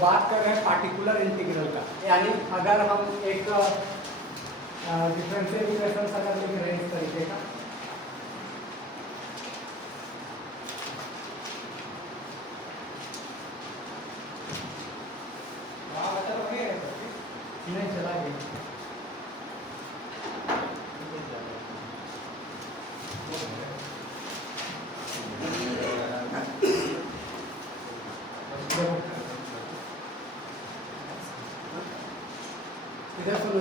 बात कर रहे हैं पार्टिकुलर इंटीग्रल का, यानी अगर हम एक डिफरेंशियल इक्वेशन अगर लिख रहे हैं इस तरीके का, नहीं चला गया। इधर सुनो,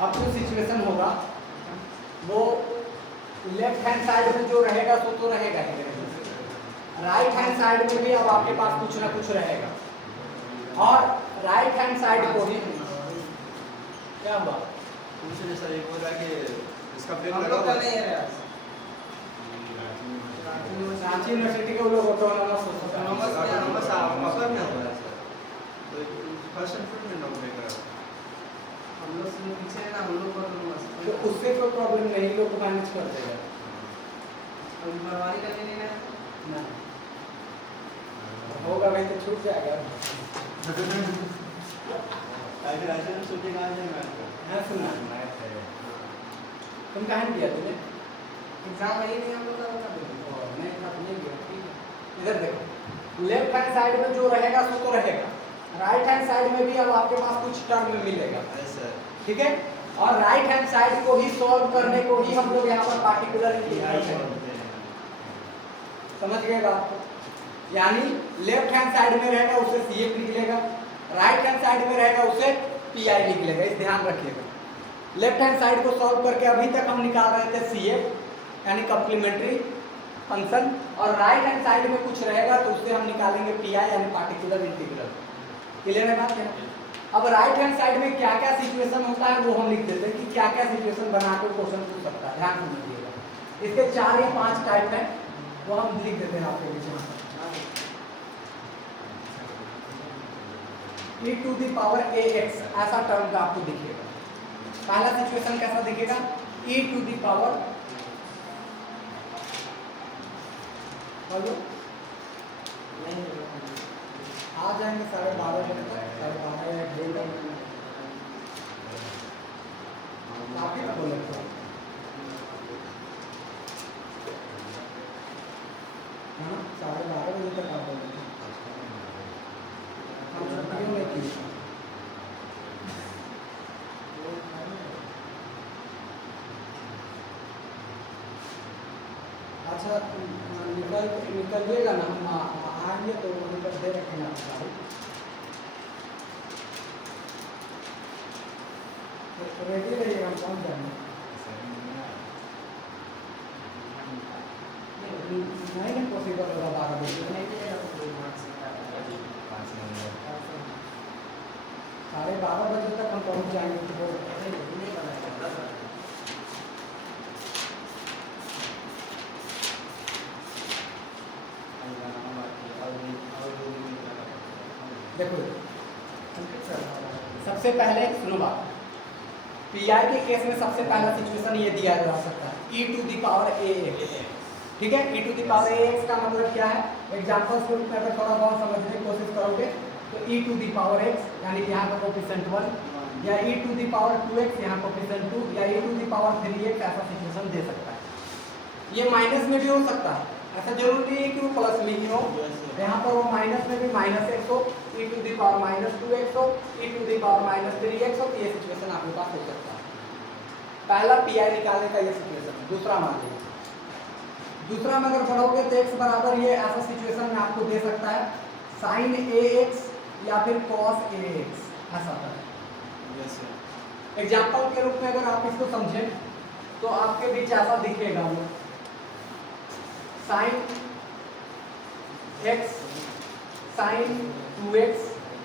अब जो सिचुएशन होगा वो लेफ्ट हैंड साइड में जो रहेगा तो रहेगा ही, राइट हैंड साइड में भी अब आपके पास कुछ ना कुछ रहेगा, और राइट हैंड साइड को भी क्या हुआ सर एक बोल रहा है कि इसका ब्रेक हम लगा लोग हुआ का नहीं है यार। रांची यूनिवर्सिटी के वो लोग ऑटोनॉमस Autonomous में हम बस ऑफर में हो रहा है सर, तो फर्स्ट एंड फुट में नो ब्रेक लगा। हम लोग से पीछे है ना, हम लोग को तो उससे कोई प्रॉब्लम नहीं, लोग मैनेज कर देगा। भरवारी करके नहीं ना, होगा भाई तो छूट जाएगा। ऐसे ऐसे में शूटिंग आ जाए मैं हाँ सुनना, तुम कहाँ किया तुमने? एग्जाम वही नहीं हम लोग का बता दो। नहीं था तो नहीं गया, ठीक है। इधर देखो, लेफ्ट हैंड साइड में जो रहेगा सो तो रहेगा, राइट हैंड साइड में भी अब आपके पास कुछ टर्म मिलेगा, सर। ठीक है। और राइट हैंड साइड को ही सॉल्व करने को ही हम लोग यहाँ पर पार्टिकुलर इंटीग्रल करेंगे। समझ गए बात को? यानी लेफ्ट हैंड साइड में रहेगा उसे CF लिख लेगा, राइट हैंड साइड में रहेगा उसे PI लिख लेगा। इस ध्यान रखिएगा, लेफ्ट हैंड साइड को सॉल्व करके अभी तक हम निकाल रहे थे CF यानी कम्प्लीमेंट्री फंक्शन, और राइट हैंड साइड में कुछ रहेगा तो उससे हम निकालेंगे PI यानी पार्टिकुलर इंटीग्रल। क्लियर है बात? क्या अब राइट हैंड साइड में क्या क्या सिचुएशन होता है वो हम लिख देते हैं कि क्या क्या सिचुएशन बना के क्वेश्चन पूछ सकता है। ध्यान से दीजिएगा, इसके 4 या 5 टाइप है, वो हम लिख देते हैं आपके बीच में। e to the power ax ऐसा टर्म का आपको दिखेगा। पहला सिचुएशन कैसा दिखेगा? e टू दी पावर, आ जाएंगे 12:30 बजे तक, 12:30 या 1:30 काफी बोले तो हाँ 12:30 बजे तक आप बोले थे, हम छुट्टियों में की। अच्छा निकलिएगा ना, हम आएंगे तो वहीं पर दे रखेंगे आपका रेडी रहिएगा, हम पहुँच जाएंगे। नहीं पॉसिबल होगा 12 बजे, 12:30 बजे तक हम पहुँच जाएंगे। देखो सबसे पहले सुनो बात, PI के केस में सबसे पहला सिचुएशन ये दिया जा सकता है e to the power ax, ठीक है। e to the power ax का मतलब क्या है? एग्जांपल्स के रूप में अगर थोड़ा बहुत समझने की कोशिश करोगे तो e to the power x यानी कि यहाँ का कोफिशिएंट 1, या e to the power 2x यहाँ कोफिशिएंट 2, या e to the power 3x ऐसा सिचुएशन दे सकता है। ये माइनस में भी हो सकता है, ऐसा जरूरी नहीं है कि वो प्लस में ही हो, यहाँ पर वो माइनस में भी -x हो, e to the power -2x हो, e to the power -3x हो, तो ये सिचुएशन आपके पास हो सकता है। पहला PI निकालने का ये सिचुएशन है। दूसरा मान लीजिए, दूसरा में अगर पढ़ोगे तो x बराबर ये ऐसा सिचुएशन में आपको दे सकता है sin ax या फिर cos ax, ऐसा है। एग्जाम्पल के रूप में अगर आप इसको समझें तो आपके बीच ऐसा दिखेगा वो sin x sin 2x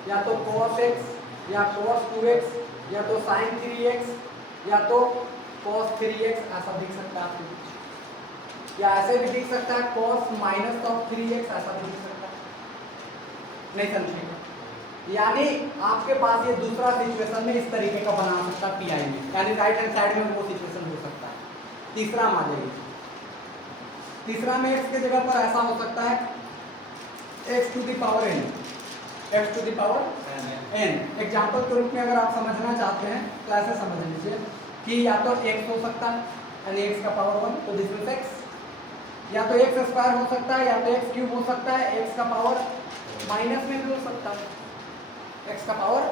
या तो cos x या cos 2x या तो sin 3x या तो cos 3x, ऐसा दिख सकता है आपके बीच, या ऐसे भी दिख सकता है cos -3x, ऐसा भी दिख सकता है। नहीं समझेगा? यानी आपके पास ये दूसरा सिचुएशन में इस तरीके का बना सकता है PI में, यानी राइट हैंड साइड में वो सिचुएशन हो सकता है। तीसरा मान लीजिए, तीसरा में x के जगह पर ऐसा हो सकता है x to the power n, x to the power n। Example के रूप में अगर आप समझना चाहते हैं तो ऐसे समझ लीजिए कि या तो x हो सकता है यानी x का पावर 1, तो दिस मींस x, या तो x स्क्वायर हो सकता है, या तो x क्यूब हो सकता है, x का पावर माइनस में भी हो सकता है, x का पावर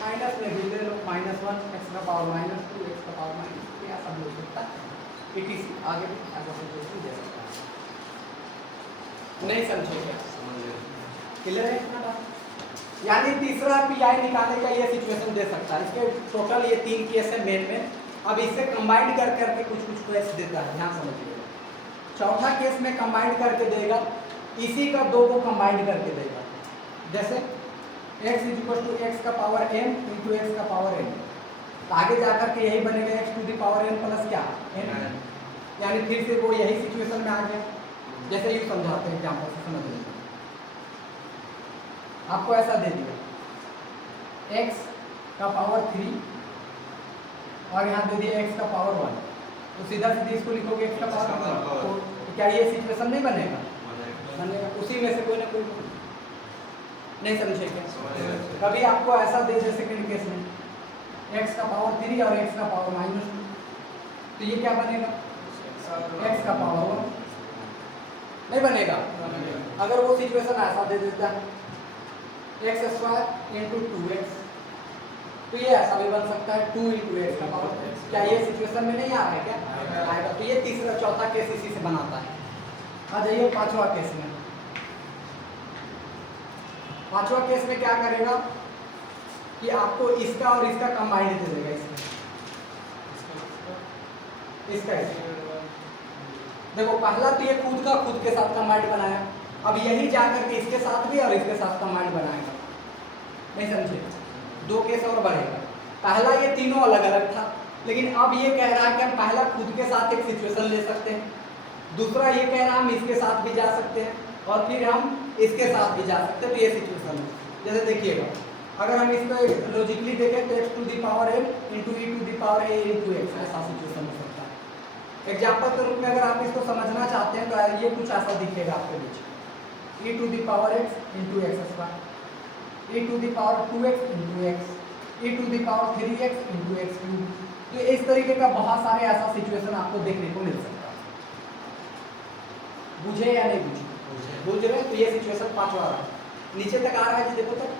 माइनस में भी ले लो -1, x का पावर -2, x का पावर -3, ऐसा भी हो सकता है। etc आगे भी ऐसा सिचुएशन दे सकता है। नहीं समझे क्या? क्लियर है इतना बात? यानी तीसरा पीआई निकालने का ये सिचुएशन दे सकता है। इसके टोटल ये 3 केस है मेन में। अब इससे कंबाइंड कर करके कुछ केस देता है, ध्यान समझिएगा। चौथा केस में कंबाइंड करके देगा, इसी का 2 को कंबाइंड करके देगा। जैसे x = x का पावर m × x का पावर n, आगे जाकर के यही बनेगा x to the power n plus क्या n, यानी फिर से वो यही सिचुएशन में आ गया। जैसे ये समझाते हैं एग्जांपल से, समझ लीजिए। आपको ऐसा दे दिया x का पावर 3 और यहाँ दे दिया x का पावर 1, तो सीधा सीधे इसको लिखोगे x का पावर 1, तो क्या ये सिचुएशन नहीं बनेगा? बनेगा। उसी में से कोई ना कोई। नहीं समझे क्या? कभी आपको ऐसा दे दे सेकंड केस में x का पावर 3 और x का पावर -2, तो ये क्या बनेगा? x का पावर 1 नहीं बनेगा। अगर वो सिचुएशन ऐसा दे देता है x² × 2x, तो ये ऐसा भी बन सकता है 2 × x का पावर। क्या ये सिचुएशन में नहीं आ रहा है क्या? आएगा। तो ये तीसरा चौथा केस इसी से बनाता है। आ जाइए पांचवा केस में। पांचवा केस में क्या करेगा कि आपको इसका और इसका कंबाइंड दे देगा। इसका देखो, पहला तो ये खुद के साथ कंबाइंड बनाया, अब यही जाकर के इसके साथ भी और इसके साथ कंबाइंड बनाएगा। नहीं समझे? 2 केस और बढ़ेगा। पहला ये तीनों अलग अलग था, लेकिन अब ये कह रहा है कि हम पहला खुद के साथ एक सिचुएशन ले सकते हैं, दूसरा ये कह रहा है हम इसके साथ भी जा सकते हैं, और फिर हम इसके साथ भी जा सकते हैं। तो ये सिचुएशन है। जैसे देखिएगा, अगर हम इसको लॉजिकली देखें तो x to the power n × e to the power a × x, ऐसा सिचुएशन हो सकता है। एग्जाम्पल के रूप में अगर आप इसको समझना चाहते हैं तो ये कुछ ऐसा दिखेगा आपके बीच, e to the power x × x², e to the power 2x × x, e to the power 3x × x³। तो इस तरीके का बहुत सारे ऐसा सिचुएशन आपको देखने को मिल सकता है। बुझे या नहीं बुझे? बुझ रहे? तो ये सिचुएशन पांचवा रहा। नीचे तक आ रहा है जी, देखो तक।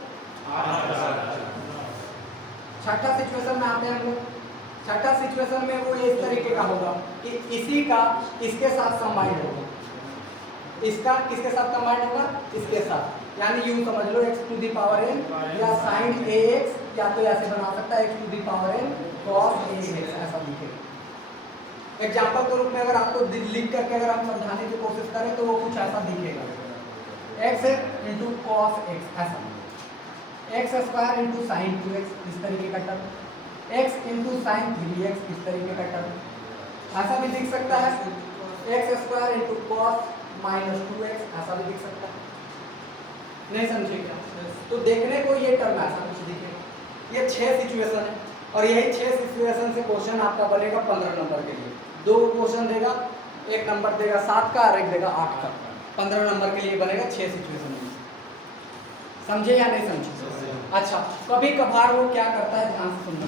छठा सिचुएशन में आते हैं हम लोग। छठा सिचुएशन में वो इस तरीके का होगा कि इसी का इसके साथ कंबाइंड होगा। इसका किसके साथ कंबाइंड होगा? इसके साथ। यानी यूं समझ लो x to the power n या sin ax, या तो ऐसे बना सकता है x to the power n cos ax, ऐसा दिखेगा। एग्जाम्पल के रूप में अगर आपको लिख करके अगर हम समझाने की कोशिश करें तो वो कुछ ऐसा दिखेगा, x × cos x, ऐसा x² × sin 2x, इस तरीके का टर्म, x × sin 3x, इस तरीके का टर्म। ऐसा भी दिख सकता है x² × cos -2x, ऐसा भी दिख सकता है। नहीं समझे क्या? तो देखने को ये टर्म ऐसा कुछ दिखेगा। ये 6 सिचुएशन है, और यही 6 सिचुएशन से क्वेश्चन आपका बनेगा 15 नंबर के लिए। 2 क्वेश्चन देगा, एक नंबर देगा 7 का और एक देगा 8 का। 15 नंबर के लिए बनेगा 6 सिचुएशन। समझे या नहीं समझे? अच्छा, कभी कभार वो क्या करता है, ध्यान से सुनना।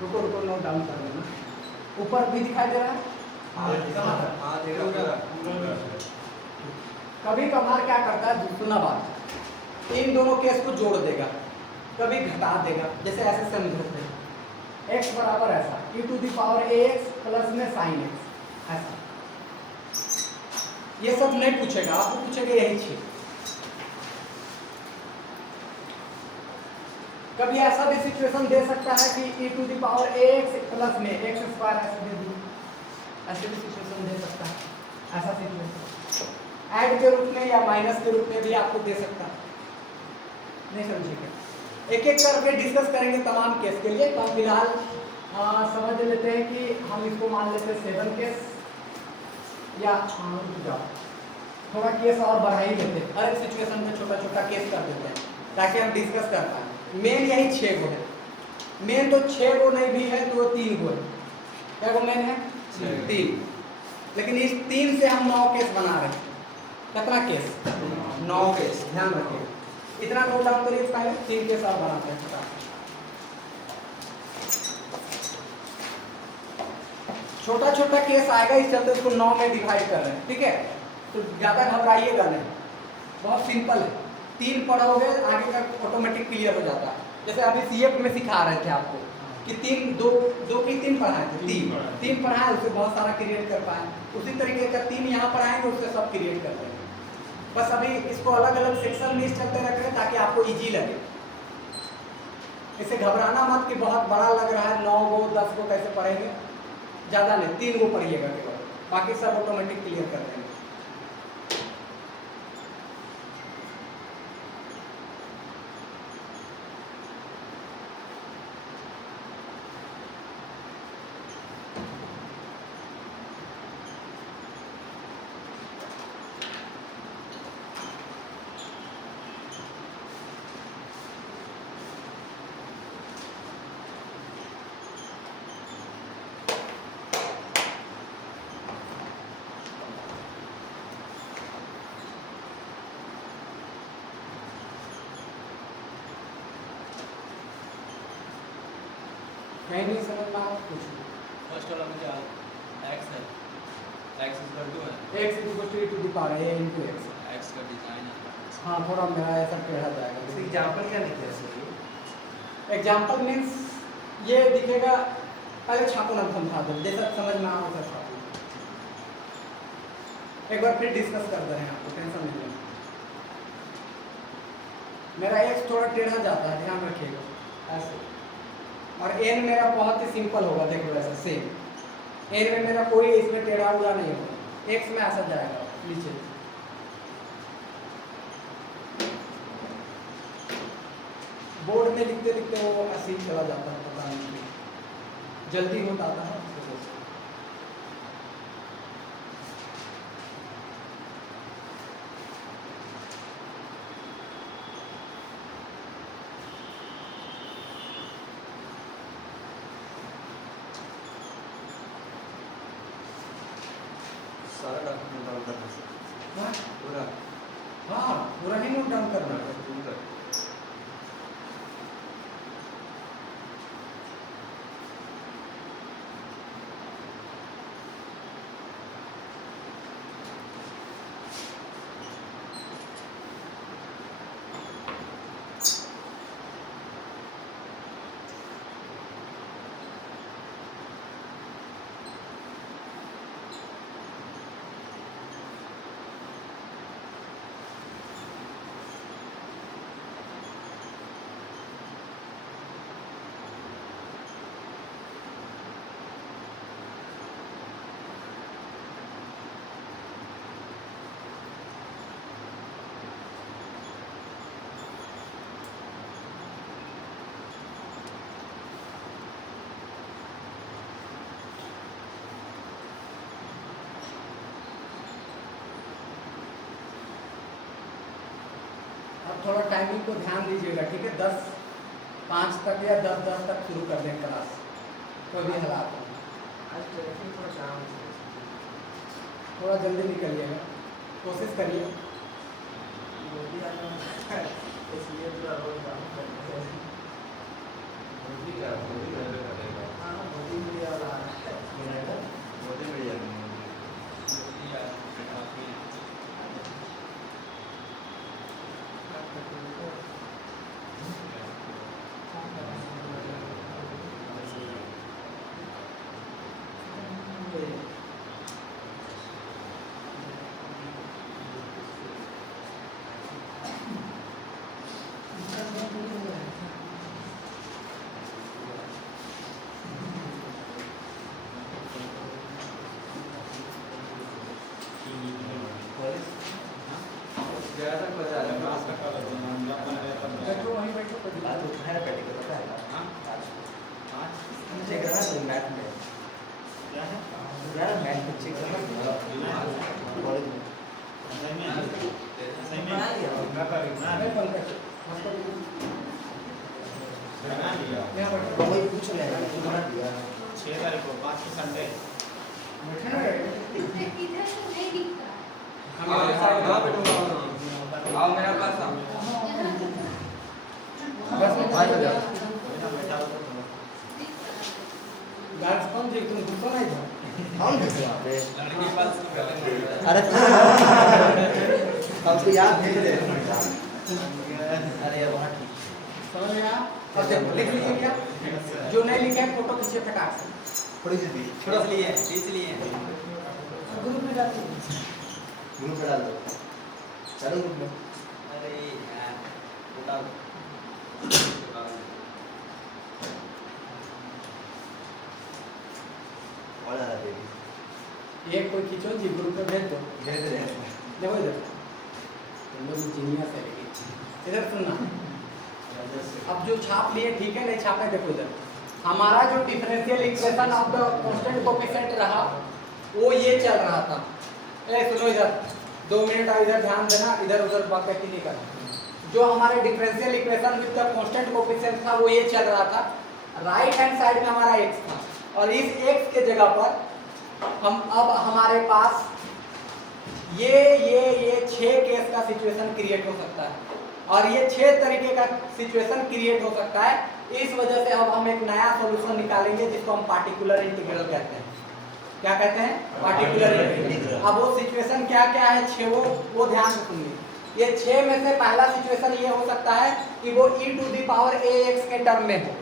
रुको नोट डाउन कर लेना। ऊपर भी दिखाई दे रहा है? कभी कभार क्या करता है, सुना बात, इन दोनों केस को जोड़ देगा, कभी घटा देगा। जैसे ऐसे समझते हैं x बराबर ऐसा e to the power ax प्लस में sin x, ऐसा। ये सब नहीं पूछेगा, आपको पूछेगा यही चीज। कभी ऐसा भी सिचुएशन दे सकता है कि e to the power ax प्लस में x² ऐसे दे दूँ, ऐसे भी सिचुएशन दे सकता है। ऐसा सिचुएशन ऐड के रूप में या माइनस के रूप में भी आपको दे सकता है। नहीं समझेगा? एक एक करके डिस्कस करेंगे तमाम केस के लिए। तो हम फिलहाल समझ लेते हैं कि हम इसको मान लेते हैं 7 केस, या थोड़ा केस और बढ़ा ही लेते हैं। हर एक सिचुएशन में छोटा छोटा केस कर देते हैं ताकि हम डिस्कस कर पाएँ। मेन यही 6 गो है। मेन तो 6 गो नहीं भी है तो 3 गो है। क्या गो मेन है? 3। लेकिन इस 3 से हम 9 केस बना रहे हैं। कितना केस? 9 केस, ध्यान रखिए। इतना नोट डाउन करिए, पहले 3 केस और बनाते हैं। छोटा छोटा केस आएगा, इस चलते इसको 9 में डिवाइड कर रहे हैं, ठीक है? तो ज़्यादा घबराइएगा नहीं, बहुत सिंपल है। 3 पढ़ोगे आगे का ऑटोमेटिक क्लियर हो जाता है। जैसे अभी सीएफ में सिखा रहे थे आपको कि 2 की 3 पढ़ाए थे, 3 पढ़ाए, उससे बहुत सारा क्रिएट कर पाए। उसी तरीके का 3 यहाँ पढ़ाएंगे, उससे सब क्रिएट कर देंगे। बस अभी इसको अलग अलग सेक्शन में चलते रख रहे हैं ताकि आपको इजी लगे। इसे घबराना मत कि बहुत बड़ा लग रहा है, 9 को 10 को कैसे पढ़ेंगे, ज़्यादा नहीं, 3 को पढ़िएगा केवल, बाकी सब ऑटोमेटिक क्लियर कर देंगे। कहीं नहीं समझ में आया कुछ? फर्स्ट वाला में क्या x है, x इक्वल टू है, x equal to e to the power a into x। x का डिजाइन है। हाँ, थोड़ा मेरा ऐसा टेढ़ा जाएगा। जैसे एग्जांपल क्या लिखते हैं सर? एग्जाम्पल मीन्स ये दिखेगा, पहले छापो ना, समझा दो, जैसा समझ में आ वैसा छापो। एक बार फिर डिस्कस कर रहे हैं, आपको टेंशन नहीं लेना। मेरा x थोड़ा टेढ़ा जाता है, ध्यान रखिएगा ऐसे। और n मेरा बहुत ही सिंपल होगा, देखो ऐसा सेम। n में मेरा कोई इसमें टेढ़ा हुआ नहीं होगा, x में ऐसा जाएगा नीचे। बोर्ड में लिखते लिखते वो ऐसे ही चला जाता है, पता नहीं जल्दी होता था ना उसकी वजह से। सारा डॉक्यूमेंट डाउन करना सर, हाँ पूरा हाँ, पूरा ही नोट डाउन करना है। पूरा। अब थोड़ा टाइमिंग को ध्यान दीजिएगा, ठीक है? 10:05 तक या 10:10 तक शुरू कर दें क्लास, कोई भी हालात हो। आज ट्रैफिक थोड़ा जाम है। थोड़ा जल्दी निकलिएगा, कोशिश करिए। मोदी आ रहा है, इसलिए पूरा रोड जाम कर दिया है। मोदी क्या, मोदी घर पे करेगा, हाँ, मोदी मीडिया वाला आ रहा है। मोदी मीडिया नहीं, मोदी यार काफी ज़्यादा मजा आ रहा है। बैठो वहीं बैठो, कभी बात उठाया बैठे को पता है ना? हाँ? आज चेक करा तो मैथ में क्या है? यार मैथ में चेक करा कॉलेज में सही में बना लिया। नहीं पंकज, हमको बना लिया। यहाँ बैठो, वही पूछ रहे हैं तू बना दिया 6 तारीख को 5 को संडे। बैठे ना बैठे। इधर तो नहीं दिखता है। आओ मेरा पास आओ। बस में आ जाओ। गार्ड्स कौन जी तुम गुस्सा नहीं था कौन भेजे वहाँ पे? लड़की पास निकलेंगे। अरे हमको याद भेज दे। अरे यार वहाँ ठीक। समझ में आया अब देखो लिख लीजिए क्या जो नहीं लिखे फोटो खींचिए फटाक से थोड़ी सी दी। खींच लिए ग्रुप में डालिए ग्रुप में डाल दो। चलो ग्रुप में। अरे यार उठा दो। और ज़्यादा दे दी। ये कोई खींचो जी ग्रुप में भेज दो भेज दे। देखो इधर तुम लोग इंजीनियर है लेकिन इधर सुनना अब जो छाप लिए ठीक है नहीं छापे देखो इधर हमारा जो differential equation of the constant coefficient रहा वो ये चल रहा था ए सुनो इधर 2 मिनट और इधर ध्यान देना इधर उधर बात नहीं करना जो हमारे differential equation with the constant coefficient था वो ये चल रहा था राइट हैंड साइड में हमारा x था और इस x के जगह पर हम अब हमारे पास ये 6 केस का सिचुएशन क्रिएट हो सकता है और ये 6 तरीके का सिचुएशन क्रिएट हो सकता है इस वजह से अब हम एक नया सॉल्यूशन निकालेंगे जिसको हम पार्टिकुलर इंटीग्रल कहते हैं क्या कहते हैं पार्टिकुलर इंटीग्रल अब वो सिचुएशन क्या क्या है 6 वो ध्यान से सुनिए ये 6 में से पहला सिचुएशन ये हो सकता है कि वो e to the power ax के टर्म में हो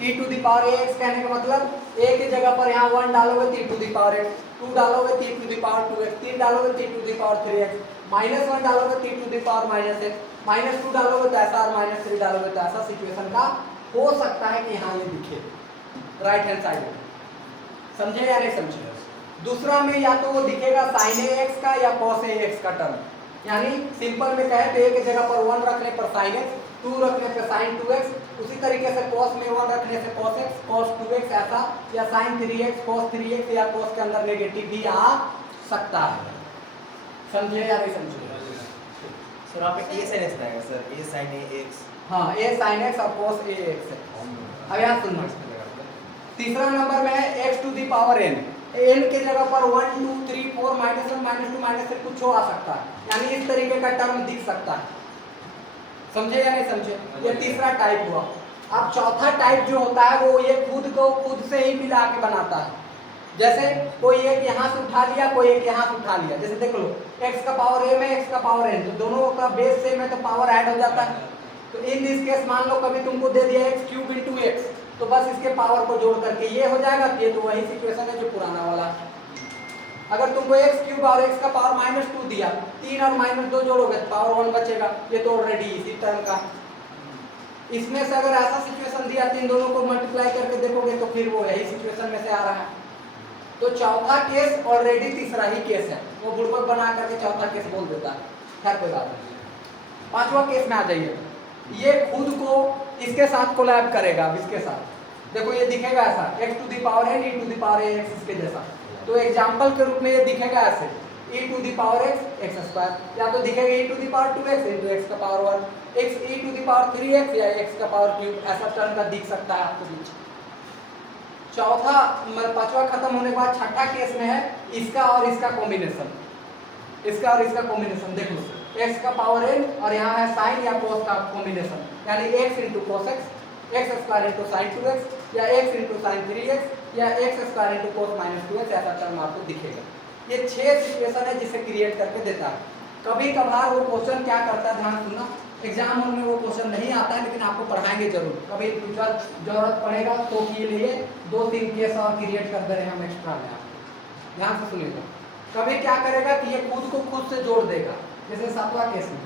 e to the power ax कहने का मतलब a की जगह पर यहाँ 1 डालोगे तो e to the power x 2 डालोगे तो e to the power 2x 3 डालोगे तो e to the power 3x -1 डालोगे तो e to the power -x -2 डालोगे तो ऐसा और -3 डालोगे तो ऐसा सिचुएशन का हो सकता है कि यहाँ ये दिखे राइट हैंड साइड में समझे या नहीं समझे दूसरा में या तो वो दिखेगा sin ax का या cos ax का टर्म यानी सिंपल में कहे तो a की जगह पर 1 रखने पर sin x 2 रखने पर sin 2x उसी तरीके से cos में 1 रखने से cos x cos 2x ऐसा या sin 3x cos 3x या cos के अंदर नेगेटिव भी आ सकता है समझे या नहीं समझे सर आप a sin x आएगा सर a sin ax। हाँ a sin x और cos ax है अब यहाँ सुनना तीसरा नंबर में है x to the power n n के जगह पर 1 2 3 4 -1 -2 -3 कुछ हो आ सकता है यानी इस तरीके का टर्म दिख सकता है समझे या नहीं समझे ये तीसरा टाइप हुआ अब चौथा टाइप जो होता है वो ये खुद को खुद से ही मिला के बनाता है जैसे कोई एक यहाँ से उठा लिया कोई एक यहाँ से उठा लिया जैसे देख लो x का पावर a में x का पावर n तो दोनों का बेस सेम है तो पावर ऐड हो जाता है तो इन दिस केस मान लो कभी तुमको दे दिया x क्यूब इंटू x तो बस इसके पावर को जोड़ करके ये हो जाएगा ये तो वही सिचुएशन है जो पुराना वाला अगर तुमको x क्यूब और x का पावर -2 दिया 3 और -2 जोड़ोगे तो पावर 1 बचेगा ये तो ऑलरेडी इसी टर्म का इसमें से अगर ऐसा सिचुएशन दिया तो इन दोनों को मल्टीप्लाई करके देखोगे तो फिर वो यही सिचुएशन में से आ रहा है तो चौथा केस ऑलरेडी तीसरा ही केस है वो बुड़बक बना करके चौथा केस बोल देता है खैर कोई बात नहीं पांचवा केस में आ जाइए ये खुद को इसके साथ कोलैब करेगा अब इसके साथ देखो ये दिखेगा ऐसा x to the power n e to the power ax इसके जैसा तो एग्जांपल के रूप में ये दिखेगा ऐसे e to the power x x square या तो दिखेगा e to the power 2x into x का power 1 x e to the power 3x या x का पावर क्यूब ऐसा टर्म का दिख सकता है आपके बीच चौथा पांचवा खत्म होने के बाद छठा केस में है इसका और इसका कॉम्बिनेशन देख लो x का पावर n और यहाँ है sin या cos का कॉम्बिनेशन यानी x into cos x x square into sin 2x या x into sin 3x या x square into cos -2x ऐसा टर्म आपको दिखेगा ये 6 सिचुएशन है जिसे क्रिएट करके देता है कभी कभार वो क्वेश्चन क्या करता है ध्यान सुनना एग्जाम में वो क्वेश्चन नहीं आता है लेकिन आपको पढ़ाएंगे जरूर कभी फ्यूचर जरूरत पड़ेगा तो के लिए 2-3 केस और क्रिएट कर दे रहे हैं हम एक्स्ट्रा में आपको ध्यान से सुनिएगा कभी क्या करेगा कि ये खुद को खुद से जोड़ देगा जैसे 7वां केस में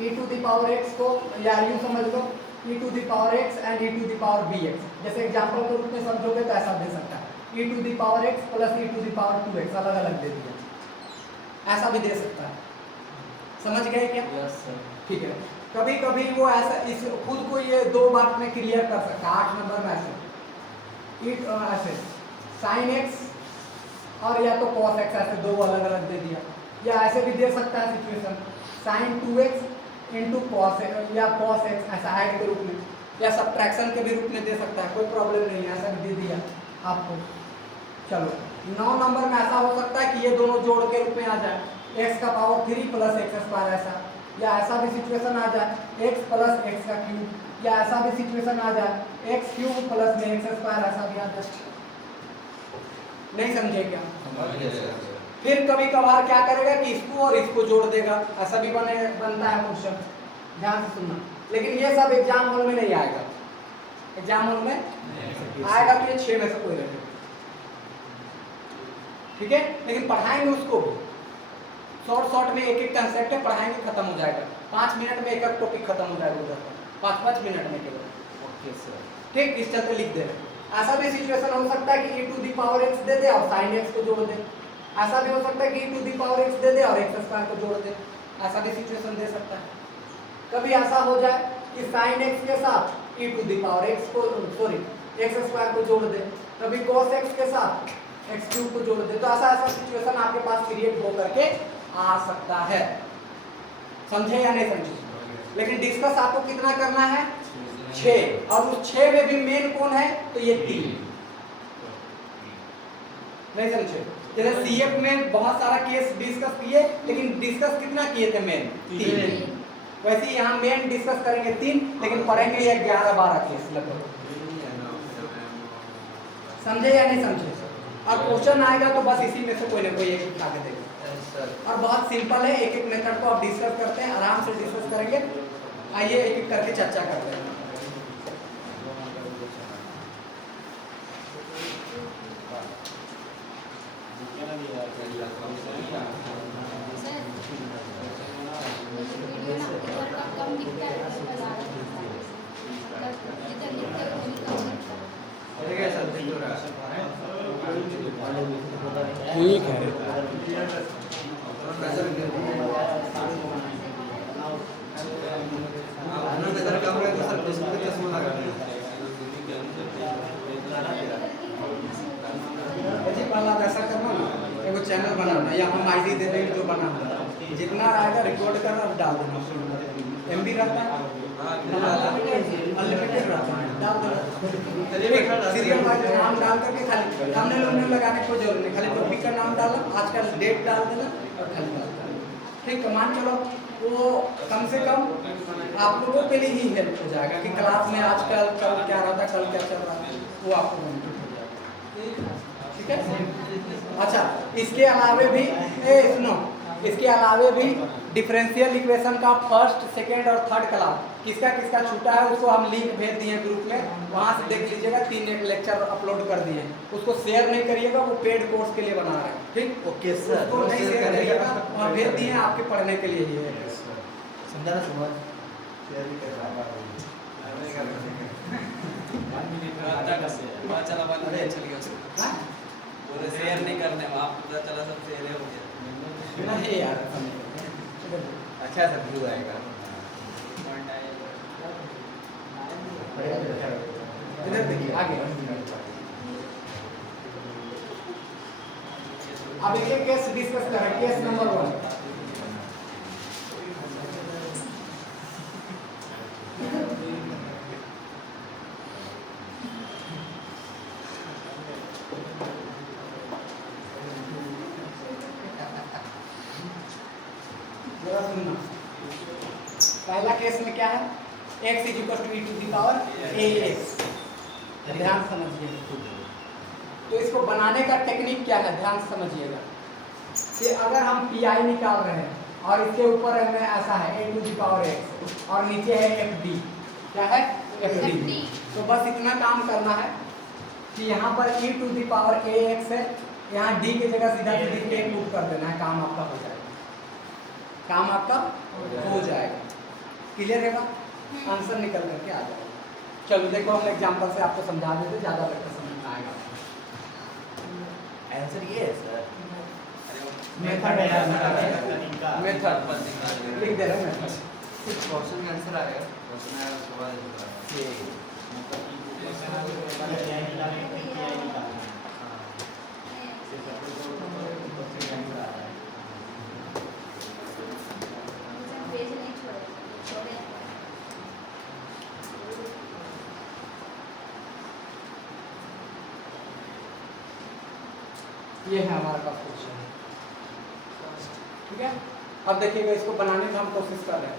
e to the power x को या यूं समझ लो e to the power x and e to the power bx जैसे एग्जांपल के रूप में समझोगे तो ऐसा दे सकता है e to the power x plus e to the power 2x अलग अलग दे दिया ऐसा भी दे सकता है समझ गए क्या यस सर ठीक है कभी कभी वो ऐसा इस खुद को ये 2 बार में क्लियर कर सकता है 8 नंबर में ऐसे ऐसे sin x और या तो cos x ऐसे 2 अलग अलग दे दिया या ऐसे भी दे सकता है situation sin 2x into cos x या cos x ऐसा ऐड के रूप में या सब्ट्रैक्शन के भी रूप में दे सकता है कोई प्रॉब्लम नहीं है ऐसा भी दे दिया आपको चलो 9 नंबर में ऐसा हो सकता है कि ये दोनों जोड़ के रूप में आ जाए x का पावर 3 प्लस एक्स स्क्वायर ऐसा, या ऐसा भी सिचुएशन आ जाए x प्लस एक्स का क्यूब, या ऐसा भी सिचुएशन आ जाए एक्स क्यूब प्लस में एक्स स्क्वायर ऐसा भी आ जाए। नहीं समझे क्या? फिर कभी कभार क्या करेगा कि इसको और इसको जोड़ देगा, ऐसा भी बनता है क्वेश्चन, ध्यान से सुनना। लेकिन ये सब एग्जाम हॉल में नहीं आएगा, एग्जाम हॉल में आएगा तो ये 6 में से कोई रखेगा, ठीक है। लेकिन पढ़ाएंगे उसको भी शॉर्ट में, एक कंसेप्ट है, पढ़ाएंगे खत्म हो जाएगा, 5 मिनट में एक टॉपिक खत्म हो जाएगा उधर, 5 मिनट में केवल। ओके सर, ठीक, इस तरह लिख दे रहे। ऐसा भी सिचुएशन हो सकता है कि e to the power x दे दे और sin x को जोड़ दे, ऐसा भी हो सकता है कि e to the power x दे दे और x स्क्वायर को जोड़ दे, ऐसा भी सिचुएशन दे सकता है। कभी ऐसा हो जाए कि sin x के साथ e to the power x को x स्क्वायर को जोड़ दे, कभी cos x के साथ x क्यूब को जोड़ दे, तो ऐसा सिचुएशन आपके पास क्रिएट हो करके आ सकता है। समझे या नहीं समझे? लेकिन डिस्कस आपको कितना करना है? 6, और उस 6 में भी मेन कौन है? तो ये 3। नहीं समझे? जैसे सीएफ में बहुत सारा केस डिस्कस किए, लेकिन डिस्कस कितना किए थे? मेन 3। वैसे ही यहाँ मेन डिस्कस करेंगे 3, लेकिन पढ़ेंगे ये 11-12 केस लगभग। समझे या नहीं समझे? और क्वेश्चन आएगा तो बस इसी में से कोई ना कोई एक उठा के देगा, और बहुत सिंपल है। एक मेथड को आप डिस्कस करते हैं, आराम से डिस्कस करेंगे। आइए एक करके चर्चा करते हैं। ठीक है। ऐसा करना ना, एगो चैनल बनाना या हम आईडी दे देंगे जो बनाना, जितना आएगा रिकॉर्ड करना डाल देना, एमबी रहता है अनलिमिटेड रहता है, डाल देना सीरियल वाइज नाम डाल करके, खाली थंबनेल उन्हें लगाने की कोई जरूरत नहीं, खाली टॉपिक का नाम डालना, आज का डेट डाल देना और खाली डाल देना। ठीक, मान चलो वो कम से कम आप लोगों के लिए ही हेल्प हो जाएगा कि क्लास में आजकल कल क्या रहा था, कल क्या चल रहा है, वो आपको बेनिफिट हो जाएगा। ठीक है। अच्छा, इसके अलावे भी सुनो, इसके अलावे भी डिफरेंशियल इक्वेशन का फर्स्ट, सेकंड और थर्ड क्लास किसका किसका छूटा है उसको हम लिंक भेज दिए ग्रुप में, वहाँ से देख लीजिएगा। 3 लेक्चर अपलोड कर दिए, उसको शेयर नहीं करिएगा, वो पेड कोर्स के लिए बना रहे हैं। ठीक, ओके सर, उसको नहीं शेयर करिएगा और भेज दिए आपके पढ़ने के लिए ही है। समझा ना? समझ शेयर नहीं करने में आप पता चला सब शेयर हो गया। नहीं यार, अच्छा सा व्यू आएगा। इधर देखिए आगे। अब एक केस डिस्कस करें, केस नंबर 1। पहला केस में क्या है? x is equal to e to the power ax। ध्यान समझिएगा, तो इसको बनाने का टेक्निक क्या है, ध्यान समझिएगा कि अगर हम pi निकाल रहे हैं और इसके ऊपर में ऐसा है a to the power x और नीचे है fd, क्या है? fd। तो बस इतना काम करना है कि यहाँ पर e to the power ax है, यहाँ d की जगह सीधा सीधी a पुट कर देना है, काम आपका हो जाएगा, काम आपका हो जाएगा। क्लियर है? आंसर निकल करके आ जाएगा। चलो देखो, हम एग्जांपल से आपको समझा देते, ज़्यादा बेटर समझ में आएगा। आंसर ये है सर। मेथड है, मेथड लिख दे रहे हैं मेथड। क्वेश्चन का आंसर आएगा, क्वेश्चन आएगा उसके बाद ये है हमारा का क्वेश्चन। ठीक है। अब देखिएगा इसको बनाने की हम कोशिश कर रहे हैं,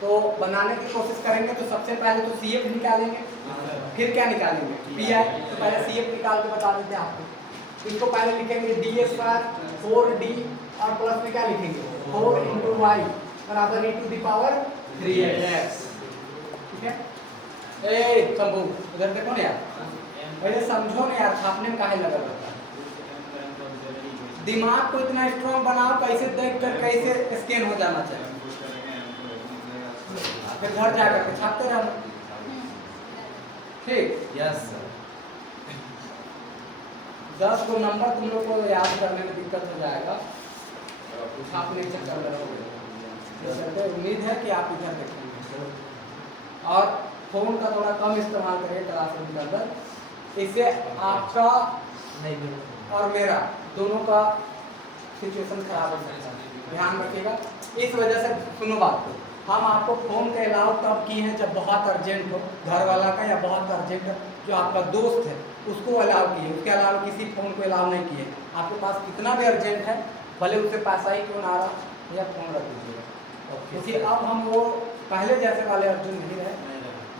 तो बनाने की कोशिश करेंगे तो सबसे पहले तो CF निकालेंगे, फिर क्या निकालेंगे PI। तो पहले CF निकाल के बता देते हैं आपको। इसको पहले लिखेंगे d² 4d और प्लस में क्या लिखेंगे 4 × y बराबर e⁻3x। ठीक है। ए शंभू इधर देखो ना यार, पहले समझो ना यार, छापने में काहे लगा रहता है। दिमाग को इतना स्ट्रॉन्ग बनाओ, कैसे देख कर कैसे स्कैन हो जाना चाहिए, फिर घर जा करके छापते रहना। ठीक। Yes sir. 10 को नंबर तुम लोग को याद करने में दिक्कत हो जाएगा, छापने के चक्कर में रहोगे। उम्मीद है कि आप इधर देखेंगे और फोन का थोड़ा कम इस्तेमाल करें क्लासरूम के अंदर, इससे आपका और मेरा दोनों का सिचुएशन खराब हो सकता है, ध्यान रखिएगा। इस वजह से सुनो बात को, हम आपको फोन के अलाव तब किए हैं जब बहुत अर्जेंट हो, घर वाला का या बहुत अर्जेंट जो आपका दोस्त है उसको अलाउ किए, उसके अलावा किसी फोन को अलाउ नहीं किए। आपके पास कितना भी अर्जेंट है, भले उससे पैसा ही क्यों ना आ रहा, या फोन रख दीजिएगा, क्योंकि अब हम वो पहले जैसे वाले अर्जुन नहीं रहे,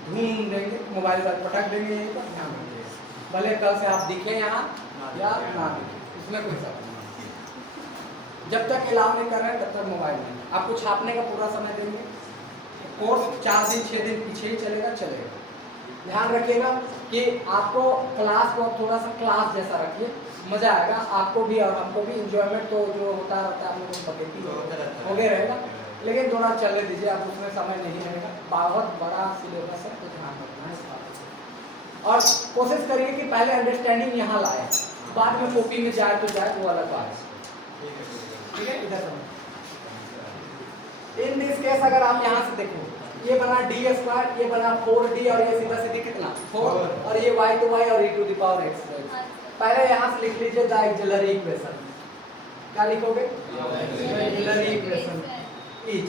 ढूंढ देंगे मोबाइल पर पटक देंगे, यहीं पर ध्यान रखिएगा। भले कल से आप दिखे यहाँ या ना दिखे, उसमें कोई शक नहीं। जब तक अलाउ नहीं कर रहे हैं तब तक मोबाइल नहीं। आपको छापने का पूरा समय देंगे, कोर्स 4 दिन 6 दिन पीछे ही चलेगा। ध्यान रखिएगा कि आपको क्लास को थोड़ा सा क्लास जैसा रखिए, मजा आएगा आपको भी और हमको भी। इंजॉयमेंट तो जो होता रहता है आप लोगों को पता हो गया रहेगा, लेकिन थोड़ा चलने दीजिए, आप उसमें समय नहीं रहेगा। बहुत बड़ा सिलेबस है, तो ध्यान रखना है इस बात को। और कोशिश करिए कि पहले अंडरस्टैंडिंग यहाँ लाए, बाद में कॉपी में जाए तो जाए, वो अलग बात है। ठीक है, इधर समझ। इन दिस केस अगर आप यहाँ से देखो, ये बना d², ये बना 4d और ये सीधा सीधी कितना 4 और ये y तो y और e⁻x। पहले यहाँ से लिख लीजिए द ऑक्सिलरी इक्वेशन। क्या लिखोगे? Auxiliary equation is.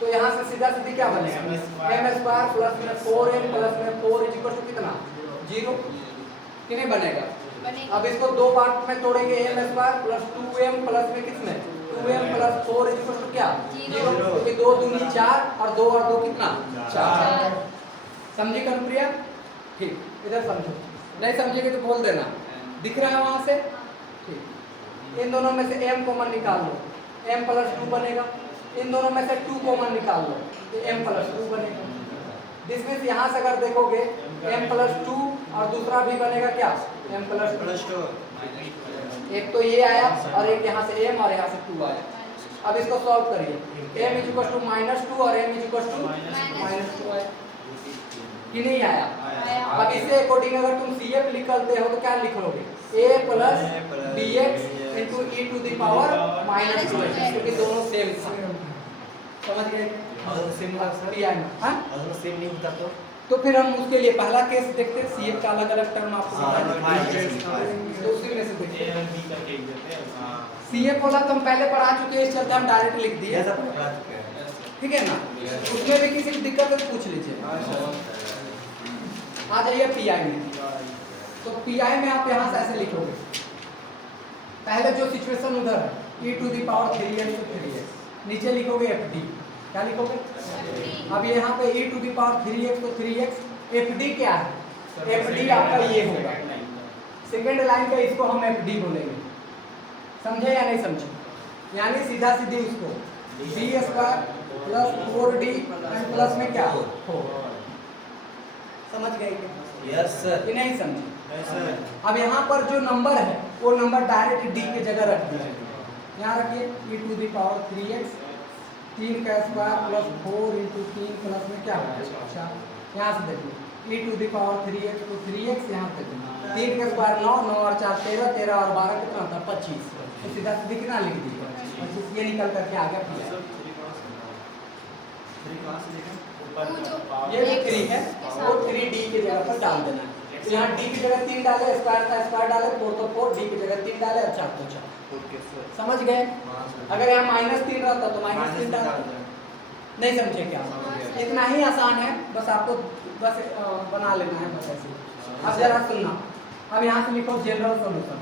तो यहाँ से सीधा सीधी क्या बनेगा m² प्लस में 4m प्लस में 4 इक्वल टू कितना 0 कि नहीं बनेगा? अब इसको दो पार्ट में तोड़ेंगे, m² प्लस 2m प्लस में कितने 2m प्लस 4 इक्वल टू क्या 0, क्योंकि 2 दूनी 4 और 2 और 2 कितना 4। समझी कनुप्रिया? ठीक, इधर समझो, नहीं समझेंगे तो बोल देना। दिख रहा है वहां से? ठीक। इन दोनों में से m कॉमन निकाल लो, m प्लस 2 बनेगा। इन दोनों में से 2 कॉमन निकाल लो, तो m प्लस 2 बनेगा। दिस मींस यहाँ से अगर देखोगे m प्लस 2 और दूसरा भी बनेगा क्या m प्लस 2। एक तो ये आया और एक यहाँ से m और यहाँ से 2 आया। अब इसको सॉल्व करिए, m इक्वल टू -2 और m इक्वल टू -2 आया कि नहीं आया? अब इससे अकॉर्डिंग अगर तुम CF निकलते हो तो क्या लिखोगे a plus bx into e⁻−2, क्योंकि दोनों सेम समझ गए? सेम नहीं होता तो फिर हम उसके लिए पहला केस देखते हैं, CF का अलग अलग टर्म आपको तो उसी में से देखते हैं। CF वाला तो हम पहले पढ़ा चुके हैं, इस चलते हम डायरेक्ट लिख दिए, ठीक है ना? उसमें भी किसी की दिक्कत है तो पूछ लीजिए। आ जाइए PI में। तो PI में आप यहाँ से ऐसे लिखोगे, पहले जो सिचुएशन उधर है e⁻3x, नीचे लिखोगे FD। क्या लिखोगे? अब यहाँ पे e⁻3x तो 3x, FD क्या है? FD आपका ये होगा, सेकेंड लाइन का इसको हम FD बोलेंगे। समझे या नहीं समझे? यानी सीधा सीधी उसको b² plus 4d and plus में क्या 4। समझ गए क्या? Yes sir. कि नहीं समझे? अब यहाँ पर जो नंबर है वो नंबर डायरेक्ट d की जगह रख दीजिए। यहाँ रखिए e⁻3x, 3 का स्क्वायर प्लस 4 इंटू 3 प्लस में क्या होगा 4। यहाँ से देखिए e⁻3x तो 3x, यहाँ से 3 का स्क्वायर 9, 9 और 4 13, 13 और 12 कितना होता है 25। तो सीधा सीधी कितना लिख दीजिए 25, ये निकल करके आ गया। ये जो 3 है वो 3d की जगह पर डाल देना है। तो यहाँ d की जगह 3 डाले, स्क्वायर का स्क्वायर डाले, 4 तो 4, d की जगह 3 डाले और 4 तो 4। समझ गए? अगर यहाँ -3 रहता तो -3 डालते। नहीं समझे क्या? इतना ही आसान है, बस आपको बस बना लेना है बस ऐसे। अब जरा सुनना, अब यहाँ से लिखो जनरल सॉल्यूशन।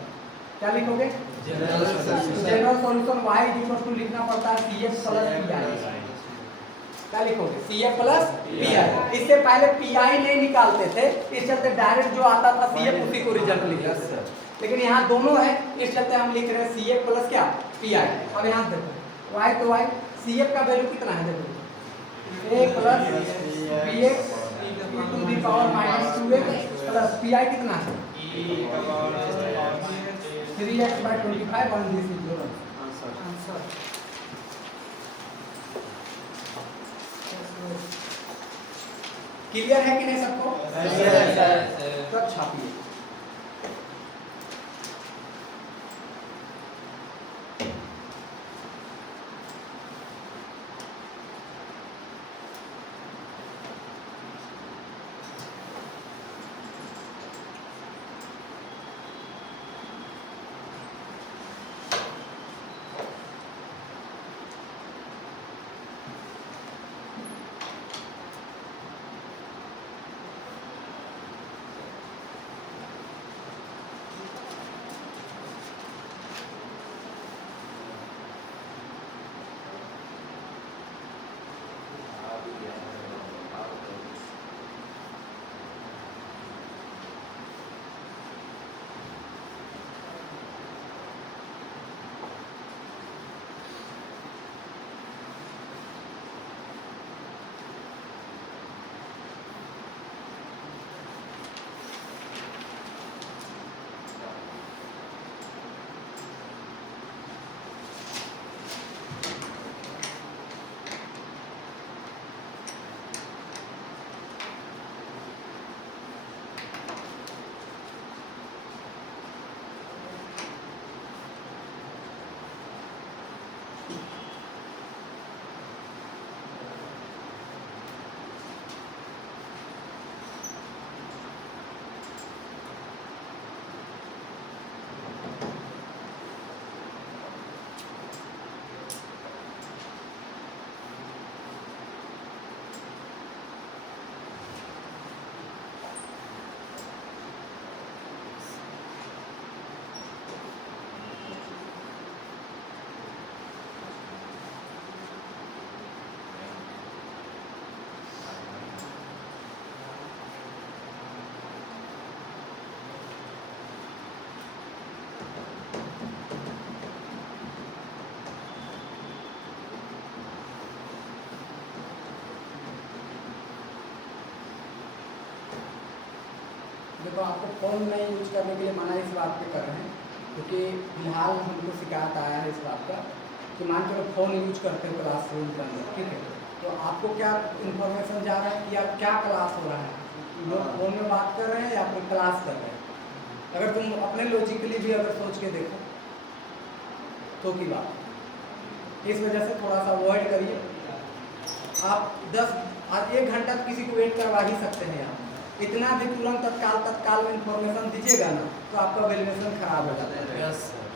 क्या लिखोगे? General solution. General solution y is equal to लिखना पड़ता है CF प्लस PI। क्या लिखोगे? CF plus PI। इससे पहले PI नहीं निकालते थे, इस चलते डायरेक्ट जो आता था CF उसी को रिजल्ट लिखते थे, लेकिन यहाँ दोनों है इस चलते हम लिख रहे हैं CF प्लस क्या? PI। अब यहाँ देखो y तो y, CF का वैल्यू कितना है देखो, a plus bx to the power minus 2x plus PI कितना है 3x/25 1 this is your answer. Clear है कि नहीं सबको? तो छापिए। देखो आपको फ़ोन नहीं यूज करने के लिए मना इस बात पे कर रहे हैं क्योंकि फिलहाल हमको शिकायत आया है इस बात का कि मान के फ़ोन यूज करते हो क्लासरूम के अंदर, ठीक है, तो आपको क्या इन्फॉर्मेशन जा रहा है कि आप क्या क्लास हो रहा है, लोग फ़ोन में बात कर रहे हैं या फिर क्लास कर रहे हैं। अगर तुम अपने लॉजिकली भी अगर सोच के देखो तो की बात, इस वजह से थोड़ा सा अवॉइड करिए। आप 1 घंटा किसी को वेट करवा ही सकते हैं, आप इतना भी तुरंत तत्काल में इंफॉर्मेशन दीजिएगा ना तो आपका वैल्यूएशन खराब हो जाता है। यस सर,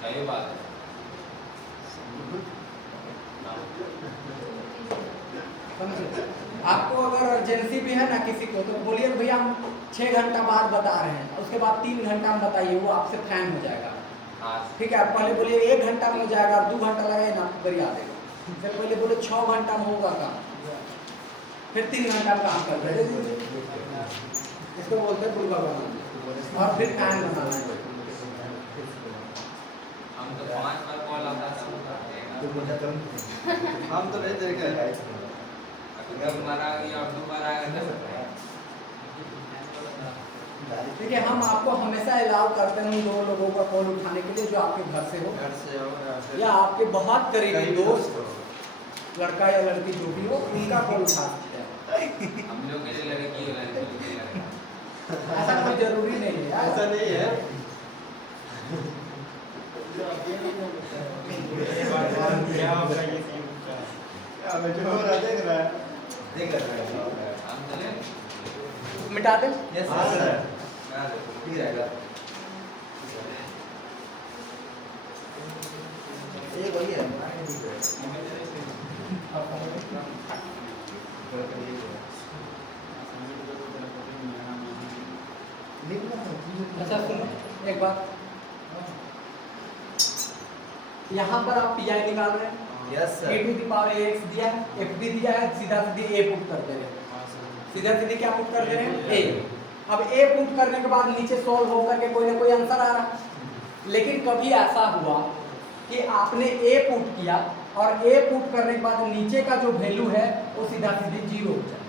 सही बात है। समझे? आपको अगर अर्जेंसी भी है ना किसी को तो बोलिए भैया हम 6 घंटा बाद बता रहे हैं, उसके बाद 3 घंटा में बताइए, वो आपसे फैन हो जाएगा। ठीक है, आप पहले बोलिए 1 घंटा में हो जाएगा, 2 घंटा लगेगा ना आपको गरिया देगा। फिर पहले बोले 6 घंटा में होगा काम, फिर 3 घंटा में काम कर रहे हैं, इसको बोलते हैं पूर्वाग्रह, और फिर टाइम बनाना है। हम तो 5 बार कॉल आता था, हम तो नहीं देखे हैं। अगर हमारा आगे और 2 बार आएगा तो ठीक है, हम आपको हमेशा अलाउ करते हैं उन 2 लोगों का कॉल उठाने के लिए जो आपके घर से हो घर से हो या आपके बहुत करीबी दोस्त, लड़का या लड़की जो भी हो, उनका कॉल उठा सकते हैं। हम लोग के लिए लड़की हो लड़की ऐसा कोई जरूरी नहीं है यार। ऐसा नहीं है। क्या मैं जो हो रहा देख रहा है। हम चले मिटा दे। हाँ सर। ठीक रहेगा। ये वही है। अच्छा सुनो एक बात, यहाँ पर आप पी आई निकाल रहे हैं, Yes sir. A to the power a x दिया है, एफ डी दिया है, सीधा सीधी ए पुट कर दे रहे हैं, सीधा सीधी क्या पुट कर दे रहे हैं, ए। अब ए पुट करने के बाद नीचे सॉल्व होकर के कोई ना कोई आंसर आ रहा है। लेकिन कभी ऐसा हुआ कि आपने ए पुट किया और ए पुट करने के बाद नीचे का जो वैल्यू है वो सीधा सीधी जीरो हो जाए,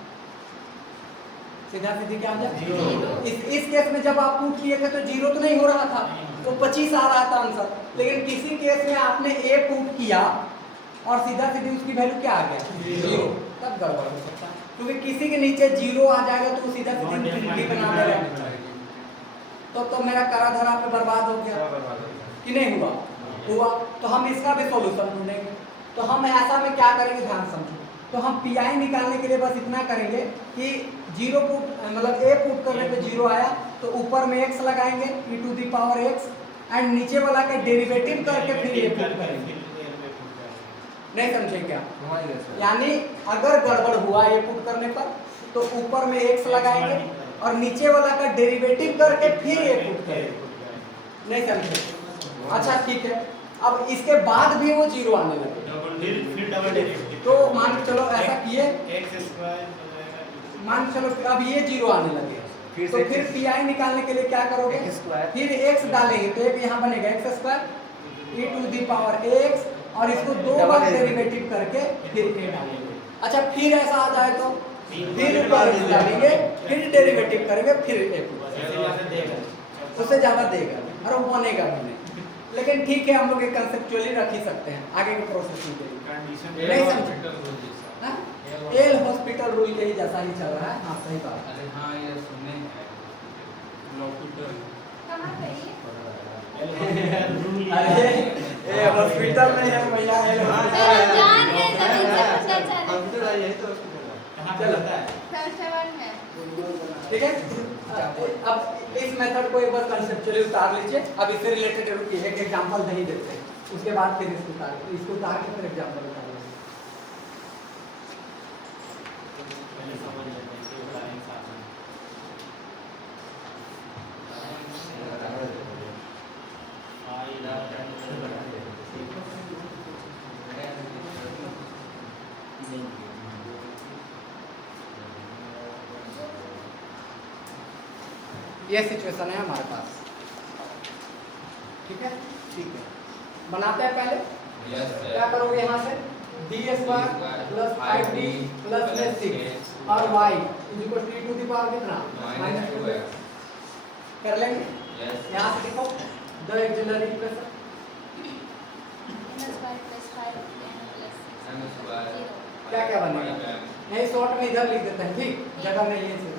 सीधा सीधी क्या हो जाए, जीरो। इस केस में जब आप पुट किए थे तो जीरो तो नहीं हो रहा था, तो 25 आ रहा था आंसर। लेकिन किसी केस में आपने ए पुट किया और सीधा सीधी उसकी वैल्यू क्या आ गया, जीरो, तब गड़बड़ हो सकता है। क्योंकि किसी के नीचे जीरो आ जाएगा तो सीधा सीधी इनफिनिटी बना देगा, तो मेरा करा धरा पे बर्बाद हो गया कि नहीं हुआ, हुआ। तो हम इसका भी सॉल्यूशन ढूंढेंगे। तो हम ऐसा में क्या करेंगे, ध्यान समझो। तो हम पी आई निकालने के लिए बस इतना करेंगे कि जीरो पुट मतलब ए पुट करने पे जीरो आया तो ऊपर में एक्स लगाएंगे e to the power x and नीचे वाला का डेरिवेटिव करके फिर ए पुट करेंगे। नहीं समझे क्या? यानी अगर गड़बड़ हुआ ए पुट करने पर तो ऊपर में एक्स लगाएंगे और नीचे वाला का डेरिवेटिव करके फिर ए पुट करेंगे। नहीं समझे? अच्छा ठीक है। अब इसके बाद भी वो जीरो आने लगे तो मान के चलो ऐसा किए, मान के चलो अब ये जीरो आने लगे तो फिर पी आई निकालने के लिए क्या करोगे, फिर एक्स डालेंगे तो एक यहाँ बनेगा x square e to the power x और इसको दो बार डेरिवेटिव करके फिर ए डालेंगे। अच्छा फिर ऐसा आ जाए तो फिर ऊपर डालेंगे फिर डेरिवेटिव करेंगे फिर ए उससे ज़्यादा देगा और वो बनेगा भी नहीं। लेकिन ठीक है हम लोग एक कंसेप्चुअली रख ही सकते हैं आगे के प्रोसेसिंग के लिए। नहीं समझे? एल हॉस्पिटल रूल के ही जैसा ही चल रहा है। हाँ सही बात। अरे हाँ ये सुनने अरे ये हॉस्पिटल में है भैया, एल कंप्यूटर आई है तो चलो ठीक है। अब इस मेथड को एक बार कंसेप्चुअली उतार लीजिए। अब इससे रिलेटेड एक एग्जांपल नहीं देते, उसके बाद फिर इसको उतार के फिर एग्जांपल उतार लेंगे। ये सिचुएशन है हमारे पास, ठीक है। ठीक है बनाते हैं पहले। क्या करोगे यहाँ से D square plus 5d plus 6 और y is equal to to the power कितना -2 कर लेंगे। यहाँ से देखो द ऑक्सिलरी इक्वेशन क्या क्या बनेगा, यही शॉर्ट में इधर लिख देते हैं, ठीक जगह नहीं है सिर्फ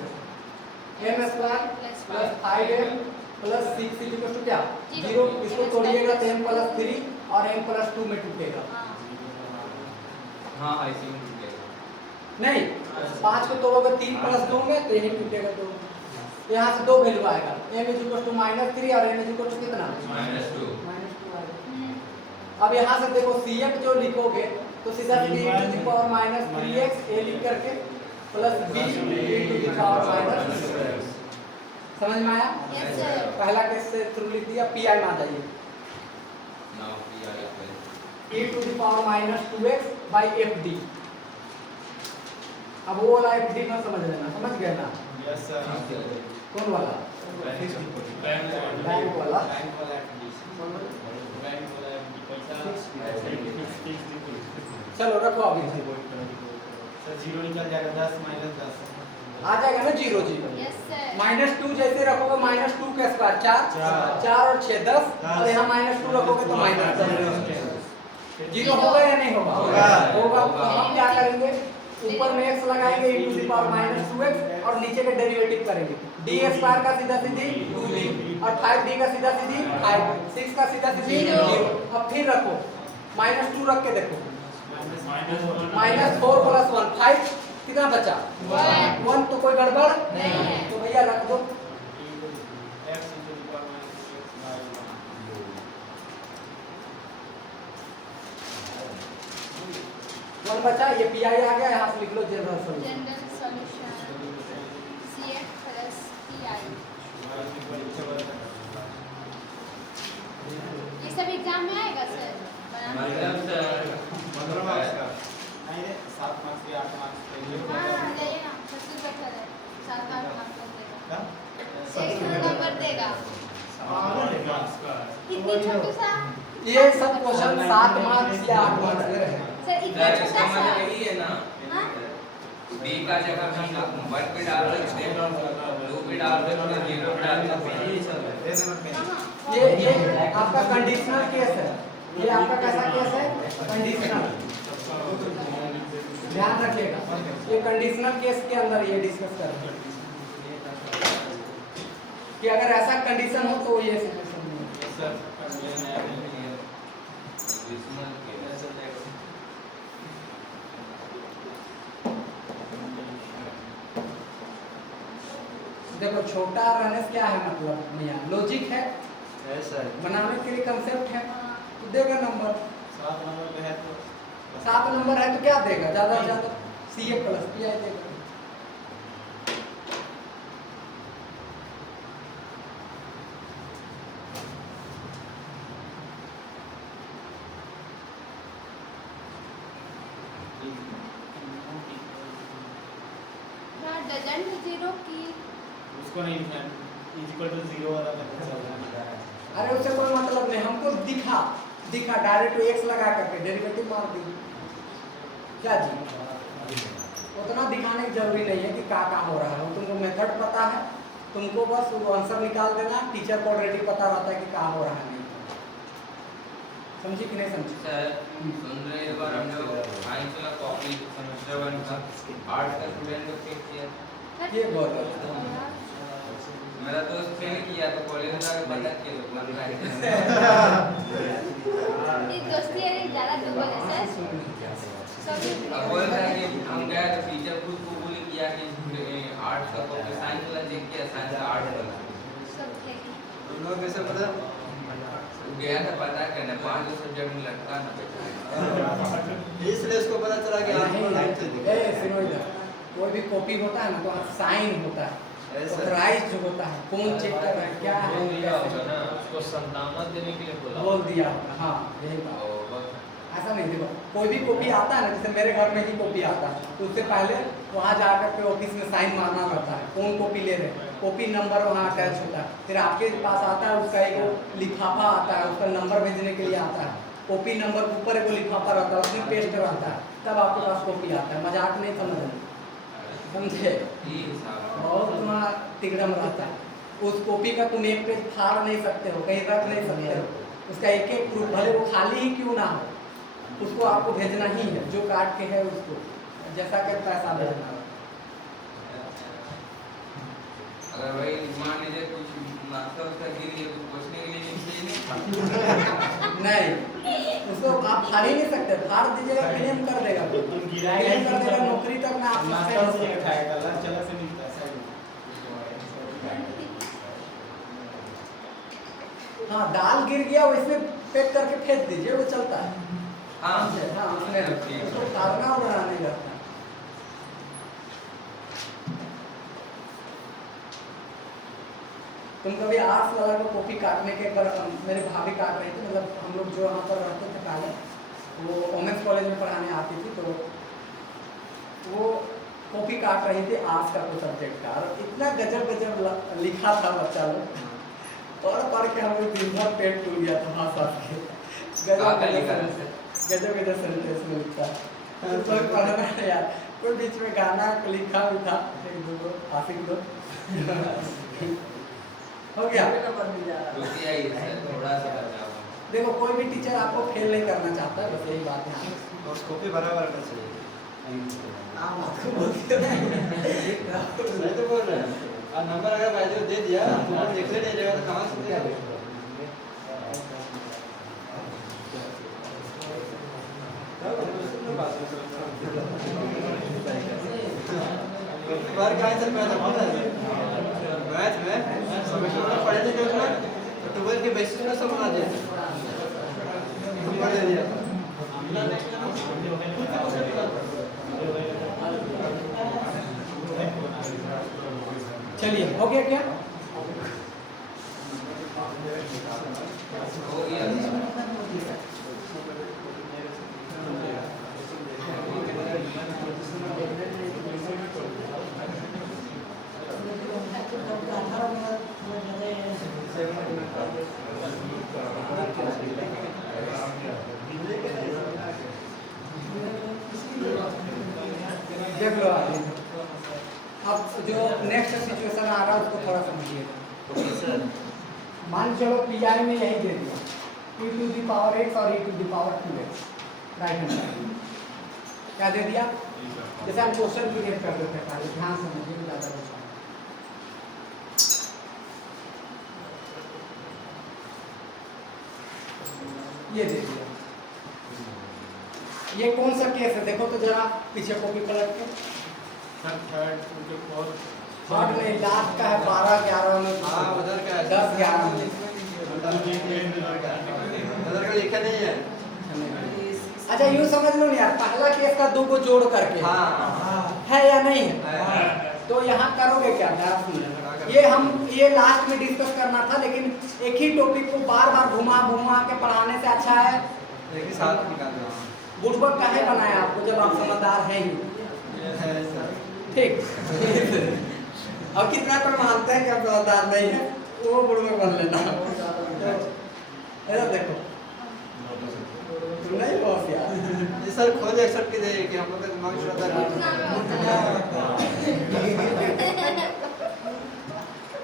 m square plus 5m plus 6 is equal to क्या 0। इसको तोड़िएगा तो m प्लस 3 और m प्लस 2 में टूटेगा। हाँ ऐसे ही टूटेगा। नहीं 5 को तोड़ोगे 3 प्लस 2 में तो यही टूटेगा। तो यहाँ से दो वैल्यू आएगा m इज इक्वल टू -3 और m इज इक्वल टू कितना -2 अब यहाँ से देखो CF जो लिखोगे तो सीधा e to the power -3x a लिख करके plus b e to the power -2x। समझ में आया? Yes, sir. पहला केस से थ्रू लिख दिया। पी आई में आ जाइए now P I e to the power -2x by fd। अब वो वाला fd में समझ लेना, समझ गए ना? Yes sir. कौन वाला? बैंक वाला। चलो रखो अभी सर जीरो निकल जाएगा 10 -10 आ जाएगा ना 0 0 Yes, sir. -2 जैसे रखोगे -2 का स्क्वायर 4 4 और 6 10 और यहाँ -2 रखोगे तो -10 जीरो होगा या नहीं होगा? होगा। तो हम क्या करेंगे ऊपर में x लगाएंगे e to the power -2x और नीचे का डेरिवेटिव करेंगे d स्क्वायर का सीधा सीधी 2d और 5d का सीधा सीधी 5 6 का सीधा सीधी 0। अब फिर रखो -2 रख के देखो -4 प्लस 1 5 कितना बचा 1 तो कोई गड़बड़ नहीं है। तो भैया रख दो। वन बचा, ये पी आई आ गया, यहाँ से लिख लो general solution. General solution CF plus PI। ये सब एग्जाम में आएगा सर? इतनी छोटी सा ये सब क्वेश्चन 7 मार्क्स या 8 मार्क्स में रहे। सर इतना सर छोटा इसका सा मतलब यही है ना, हाँ बी का जगह हम 1 पे डाल सकते हैं, 2 पे डाल सकते हैं, 0 पे डाल सकते हैं। कहाँ ये आपका कंडीशनल केस है। ये आपका कैसा केस है? कंडीशनल। ध्यान रखिएगा, ये कंडीशनल केस के अंदर ये डिस्कस कर रहे हैं कि अगर ऐसा कंडीशन हो तो ये सिचुएशन नहीं है। देखो छोटा रहने से क्या है मतलब यहाँ लॉजिक है, बनाने के लिए कंसेप्ट है, तो देगा नंबर। 7 नंबर पे है तो 7 नंबर है तो क्या देगा? ज्यादा से ज्यादा CA प्लस PI देगा। डजंट जीरो की उसको नहीं इक्वल टू 0 वाला पता चल रहा है। अरे उससे कोई मतलब नहीं, हमको दिखा डायरेक्ट x लगा करके डेरिवेटिव मार दी। क्या जी? उतना दिखाने की जरूरी नहीं है कि क्या हो रहा है, तुमको मेथड पता है, तुमको बस वो आंसर निकाल देना। टीचर को ऑलरेडी पता रहता है कि क्या हो रहा है नहीं। समझी कि नहीं समझी? सर सुन रहे हैं, एक बार हम लोग साइंस वाला कॉपी सेमेस्टर 1 का आर्ट का स्टूडेंट को चेक किया, ये बहुत अच्छा। मेरा दोस्त फेल किया तो कॉलेज में आके पता किया तो बन रहा है। ये दोस्ती है ज़्यादा डबल है सर सभी अब बोल रहा है कि हम गए तो टीचर खुद कबूल किया कि आर्ट का कॉपी साइंस वाला चेक किया, साइंस का आर्ट वाला सब ठीक है तुम लोग कैसे पता? गया था पता करने, 5 सब्जेक्ट में लटका ना बेटा। इसलिए उसको पता चला कि आपको लाइट से दिखा। ए सुनो इधर, कोई भी कॉपी होता है ना तो साइन होता है, ऐसा। ऑथराइज्ड जो होता है, कौन चेक कर रहा है क्या है, कैसे उसको संतावना देने के लिए बोला बोल दिया होगा। हाँ यही बात। ऐसा नहीं, देखो कोई भी कॉपी आता है ना, जैसे मेरे घर में ही कॉपी आता है तो उससे पहले वहाँ जाकर के ऑफिस में साइन मारना पड़ता है, कौन कॉपी ले रहे हैं, कॉपी नंबर वहाँ अटैच होता है, फिर आपके पास आता है उसका एक लिफाफा आता है, उसका नंबर भेजने के लिए आता है, कॉपी नंबर के ऊपर एक लिफाफा रहता है, उसमें पेस्ट रहता है, तब आपके पास कॉपी आता है। मजाक नहीं समझ समझे? बहुत तुम्हारा तिगड़म रहता है। उस कॉपी का तुम एक पेज फाड़ नहीं सकते हो, कहीं रख नहीं सकते हो, उसका एक एक प्रूफ भले वो खाली ही क्यों ना हो, उसको आपको भेजना ही है, जो काट के है उसको जैसा कि पैसा भेजना है। अगर भाई मान लीजिए कुछ नाश्ता उसका गिर गया तो पूछने के लिए नहीं, उसको आप फाड़ ही नहीं सकते, फाड़ दीजिएगा क्लेम कर देगा, क्लेम कर देगा, नौकरी तक ना आप नाश्ता से खाएगा, लंच चला से मिलता है सही। हाँ दाल गिर गया, वो इसमें पैक करके फेंक दीजिए, वो चलता है। हाँ हाँ उसमें उसको फाड़ना उड़ना नहीं रहता। तुम कभी आर्ट्स वाला को कॉपी काटने के कर, मेरे भाभी काट रही थी, मतलब हम लोग जो यहाँ पर रहते थे पहले, वो वोमेंस कॉलेज में पढ़ाने आती थी, तो वो कॉपी काट रही थी आर्ट्स का कोई सब्जेक्ट का, और इतना गजब गजब लिखा था बच्चा लोग, पढ़ के हम लोग दिन भर पेट टूट गया था हंस हंस के। गजब गजब सेंटेंस में लिखता है, तो पढ़ना है यार। कोई बीच में गाना लिखा भी था, एक दो को आशिक लोग हो गया। रुकिए ही सर, थोड़ा सा बचाओ। देखो कोई भी टीचर आपको फेल नहीं करना चाहता है, बस यही बात है। तो उसको भी बराबर कर चाहिए। आप आपको बोलते हैं सही तो बोल रहे हैं। और नंबर अगर वैल्यू दे दिया तो देखने नहीं जाएगा तो कहाँ से देगा? बार का आंसर मैं था पता है मैथ में सब पढ़े थे उसमें तो 12 के बेसिस पे सब बना दिया पढ़ दिया चलिए हो गया क्या? हो गया। नेक्स्ट सिचुएशन आ रहा है उसको थोड़ा समझिएगा। Okay sir. मान चलो पी आई में यही दे दिया e to the power x और e to the power 2x, right hand side क्या दे दिया? जैसे हम क्वेश्चन क्रिएट कर देते हैं, पहले ध्यान से समझिए, ज़्यादा कुछ ये दे दिया। ये कौन सा केस है देखो तो जरा पीछे कॉपी पलट के। थर्ड में लास्ट का है 12 11 में, हाँ उधर का है 10 11 में। उधर का लिखा नहीं है। अच्छा यूँ समझ लो ना यार, पहला केस का दो को जोड़ करके हाँ है या नहीं है? तो यहाँ करोगे क्या? ये लास्ट में डिस्कस करना था, लेकिन एक ही टॉपिक को बार बार घुमा घुमा के पढ़ाने से अच्छा है एक ही साथ निकालना। बुड़बक काहे बनाया आपको जब आप समझदार हैं ही। ठीक और कितना पर मानते हैं कि आप समझदार नहीं है, वो बुड़बक बन लेना। ऐसा देखो नहीं बहुत यार, ये सर खुद एक्सेप्ट की दे कि हम लोग का दिमाग श्रद्धा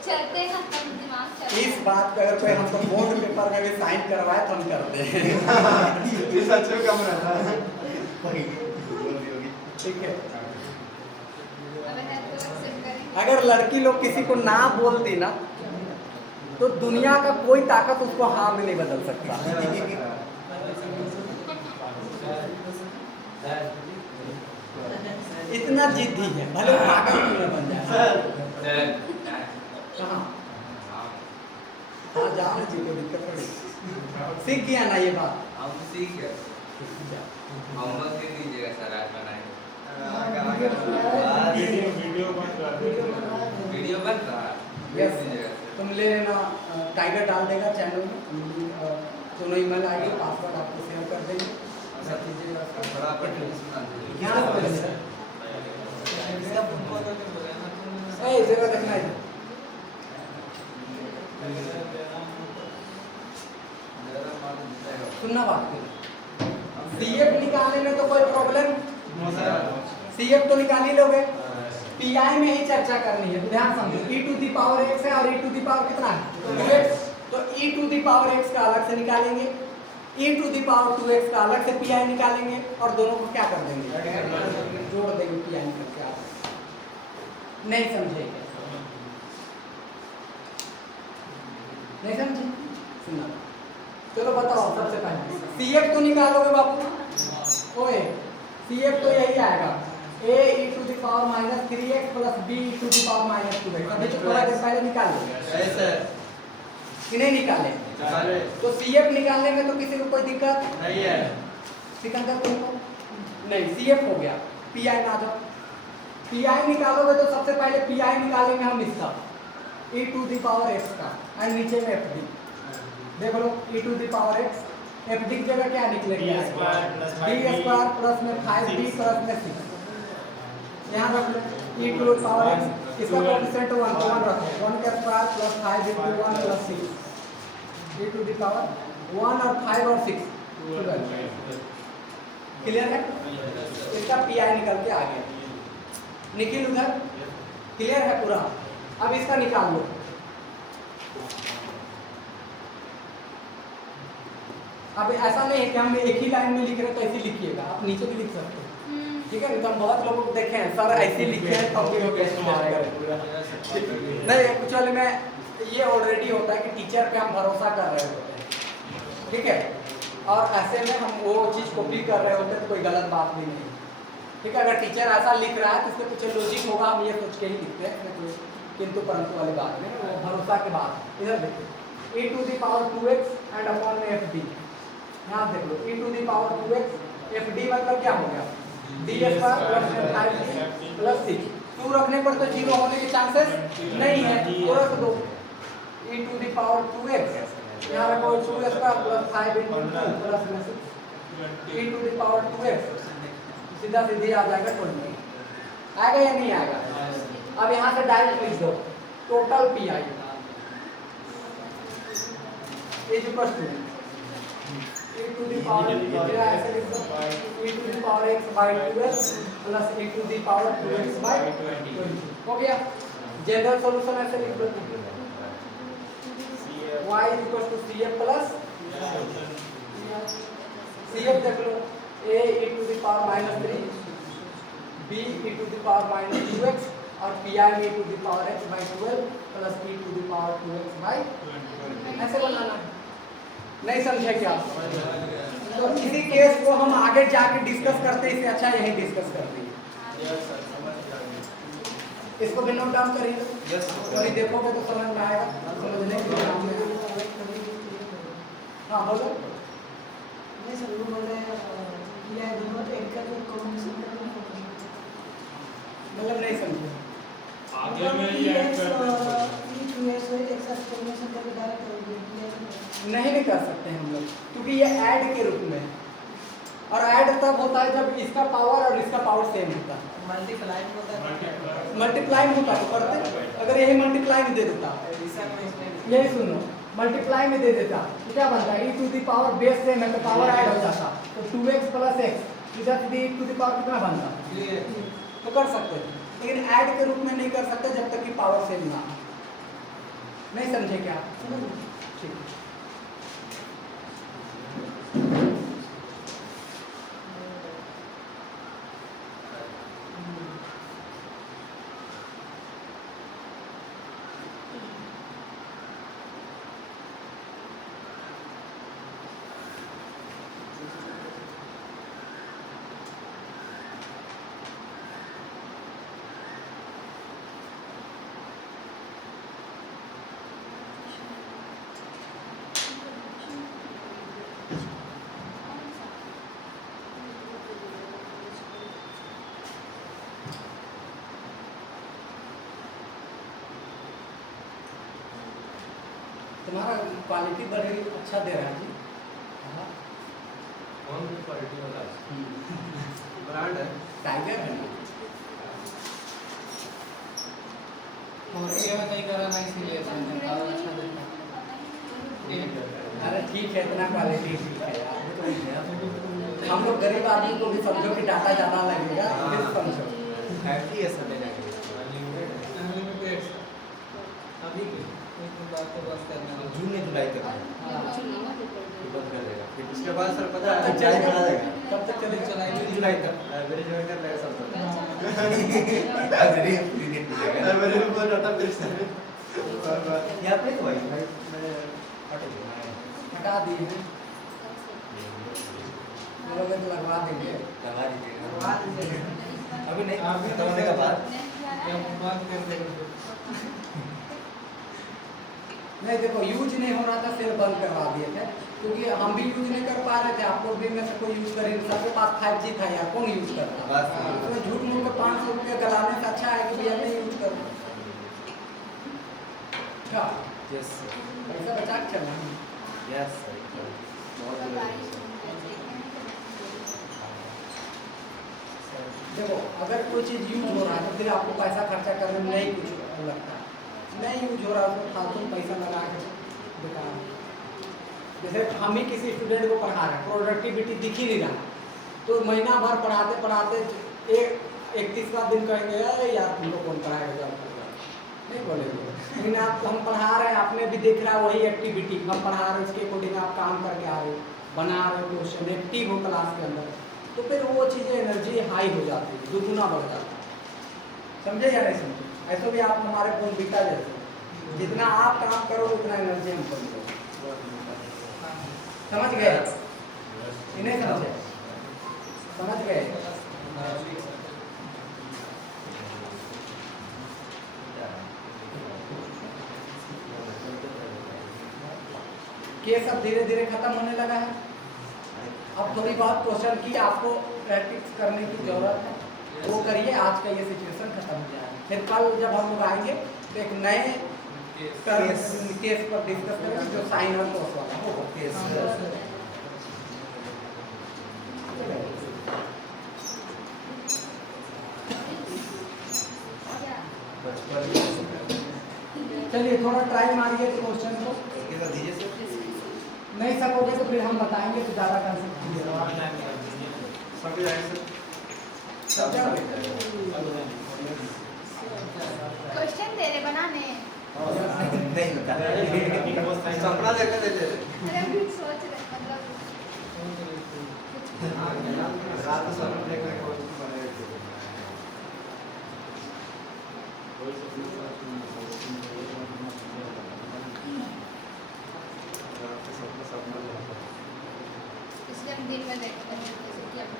चलते हैं हम दिमाग चलते इस बात पे अगर कोई हमको बॉन्ड पेपर में भी साइन करवाए तो हम करते हैं। ये सच में कम रहता है। ठीक है, अबे है तो एक्सेप्ट करें। अगर लड़की लोग किसी को ना बोलती ना तो दुनिया का कोई ताकत उसको हाँ में नहीं बदल सकता। इतना जिद्दी है, भले पागल क्यों न बन जाए। कहाँ? हाँ जाओ ना जी, को दिक्कत पड़ी। सीख गया ना ये बात? हम सीख गए। होमवर्क दे दीजिएगा सर, आज बनाएंगे। वीडियो बन रहा है, भेज दीजिएगा सर। तुम ले लेना, टाइगर डाल देगा चैनल में, दोनों ईमेल आईडी पासवर्ड आपको शेयर कर देंगे। बड़ा पटेल सुना दीजिए। ध्यान से देखना। ए जरा देखना है। सुनना बात, सीएफ निकालने में तो कोई प्रॉब्लम, सीएफ तो निकाल ही लोगे, पीआई में ही चर्चा करनी है। ध्यान समझो, e to the power x है और e टू दी पावर कितना है 2x, तो e to the power x का अलग से निकालेंगे, e to the power 2x का अलग से पीआई निकालेंगे और दोनों को क्या कर देंगे, जोड़ देंगे पीआई निकल के। आप नहीं समझे? नहीं समझे? सुना, चलो बताओ। सबसे पहले सीएफ तो निकालोगे बाबू, ओए सीएफ तो यही आएगा a e to the power -3x plus b e to the power -2x। अभी तो थोड़ा देर पहले निकाल लो ऐसे कि नहीं निकाले? तो सीएफ निकालने में तो किसी को कोई दिक्कत नहीं है। सिकंदर तुमको नहीं, सीएफ हो गया। पीआई ना जाओ, पीआई निकालोगे तो सबसे पहले पीआई निकालेंगे हम इसका e to the power x का, और नीचे में fd देख लो, e to the power x, fd की जगह क्या निकलेगा? b² प्लस में 5b प्लस में 6। यहाँ रख लो e to the power x, इसका कोएफिशिएंट 1 तो 1 रखो, 1 का square plus 5 * 1 plus 6 e to the power 1 और 5 और 6। क्लियर है? इसका पीआई निकल के आ गया। निखिल उधर क्लियर है पूरा? अब इसका निकाल लो। अब ऐसा नहीं है कि हम एक ही लाइन में लिख रहे हैं तो ऐसे लिखिएगा, आप नीचे भी लिख सकते हो। ठीक है, नहीं तो हम बहुत लोगों को देखे हैं सर ऐसे लिखे हैं तब भी लोग नहीं। एक्चुअल में ये ऑलरेडी होता है कि टीचर पे हम भरोसा कर रहे होते हैं, ठीक है, और ऐसे में हम वो चीज़ कॉपी कर रहे होते हैं तो कोई गलत बात भी नहीं। ठीक है, अगर टीचर ऐसा लिख रहा है तो इसके पीछे लॉजिक होगा, हम ये सोच के ही लिखते हैं, किंतु परंतु वाली बात नहीं, वो भरोसा के बाद। इधर देखो e to the power 2x and upon में fd, यहाँ देख लो e to the power 2x, fd मतलब क्या हो गया d² प्लस 6। 2 रखने पर तो 0 होने के चांसेस नहीं है, तो रख दो e to the power 2x, यहाँ रखो 2² प्लस 5 * 2 प्लस में 6 e to the power 2x, सीधा सीधी आ जाएगा 20। आएगा या नहीं आएगा? अब यहाँ से डायरेक्ट लिख दो total PI is equal to e to the power, ऐसे लिख दो e to the power x/2x plus e to the power 2x/20। हो गया? जनरल सॉल्यूशन ऐसे लिख दो y equal to CF plus CF देख लो a e to the power minus 3 b e to the power minus 2x और pi e to the power x by 12 plus e to the power 2x by ऐसे बनाना है। नहीं समझे क्या? तो इसी केस को हम आगे जाके डिस्कस करते हैं, इससे अच्छा यही डिस्कस करते हैं। इसको भी नोट डाउन करिए, कभी देखोगे तो समझ में आएगा, समझने के लिए काम में। हाँ बोलो। नहीं सर वो बोल रहे हैं ये दोनों तो एक करके कॉम्बिनेशन करना मतलब नहीं समझे। आगे में ये ऐड कर E2S एक साथ कॉम्बिनेशन करके डायरेक्ट नहीं कर सकते हम लोग, क्योंकि ये ऐड के रूप में है। और ऐड तब होता है जब इसका पावर और इसका पावर सेम होता है। मल्टीप्लाई होता है, मल्टीप्लाई होता तो करते, अगर यही मल्टीप्लाई में दे देता, यही सुनो, मल्टीप्लाई में दे देता तो क्या बनता है, e to the power base same है तो पावर ऐड हो जाता, तो 2x प्लस x इधर e टू द पावर कितना बनता, तो कर सकते हैं। लेकिन ऐड के रूप में नहीं कर सकते जब तक कि पावर सेम ना हो। नहीं समझे क्या? ठीक है। तुम्हारा क्वालिटी बड़ी अच्छा दे रहा है जी। हाँ। कौन सी क्वालिटी वाला है? ब्रांड है टाइगर है ना। और ये में कहीं करा नहीं इसीलिए समझे और अच्छा देता। अरे ठीक है, इतना क्वालिटी ठीक है यार। हम लोग गरीब आदमी को भी समझो कि डाटा ज़्यादा लगेगा, फिर समझो। हैप्पी है सब लेने के लिए। अनलिमिटेड अभी बात तो बस करना है। जून में जुलाई तक हाँ। बंद कर देगा, फिर उसके बाद सर पता कब है तक जारी चलेगा? करा देगा। कब तक चलेगा? जून जुलाई तक लाइब्रेरी ज्वाइन कर लेगा सब हाँ। लाइब्रेरी में बोल रहा था फिर से यहाँ पे तो भाई मैंने हटा दिए हैं, बोलोगे तो लगवा देंगे। लगा दीजिएगा करवा दीजिए। अभी नहीं, खत्म होने के बाद बात कर देंगे। नहीं देखो, यूज नहीं हो रहा था, सेल बंद करवा दिए थे, क्योंकि हम भी यूज नहीं कर पा रहे थे, आप लोग भी में से कोई यूज करे, सबके पास 5G था यार, कौन यूज करता? बस तो झूठ मूठ के 500 रुपये गलाने से अच्छा है कि भैया नहीं यूज करो। क्या यस पैसा बचा के चलना है। यस बहुत देखो, अगर कोई चीज़ यूज हो रहा है तो फिर आपको पैसा खर्चा करने में नहीं कुछ लगता है, नहीं यूज हो रहा है तो फालतू पैसा लगा के बेकार। जैसे हम ही किसी स्टूडेंट को पढ़ा रहे हैं, प्रोडक्टिविटी दिख ही नहीं रहा, तो महीना भर पढ़ाते पढ़ाते 31वां दिन कहेंगे यार तुमको कौन पढ़ाएगा, जब नहीं बोलेंगे। लेकिन आप हम पढ़ा रहे हैं, आपने भी देख रहा है वही एक्टिविटी हम पढ़ा रहे हैं, उसके अकॉर्डिंग आप काम करके आ रहे हो, बना रहे हो क्वेश्चन, एक्टिव हो क्लास के अंदर, तो फिर वो चीज़ें एनर्जी हाई हो जाती है, दुगुना बढ़ जाता है। समझे या नहीं समझे? ऐसे भी आप हमारे फोन बीता जैसे, जितना आप काम करो उतना एनर्जी हम कम करो। समझ गए? नहीं समझे? समझ गए? केस अब धीरे धीरे खत्म होने लगा है। अब थोड़ी बहुत क्वेश्चन की आपको प्रैक्टिस करने की जरूरत है, वो करिए। आज का ये सिचुएशन खत्म हो जाएगा, फिर कल जब हम लोग आएंगे तो एक नए केस पर डिस्कस करेंगे, जो साइन और कोस वाला हो केस। चलिए थोड़ा ट्राई मारिए क्वेश्चन को, दीजिए सर। नहीं सकोगे तो फिर हम बताएंगे तो ज़्यादा कर सकते समझ आएंगे सर। क्वेश्चन दे रहे नहीं होता है। सपना देखने दे ले अरे अभी सोच रहे मतलब रात को सपना देखने को बने इसलिए हम दिन में देखते हैं जैसे कि अब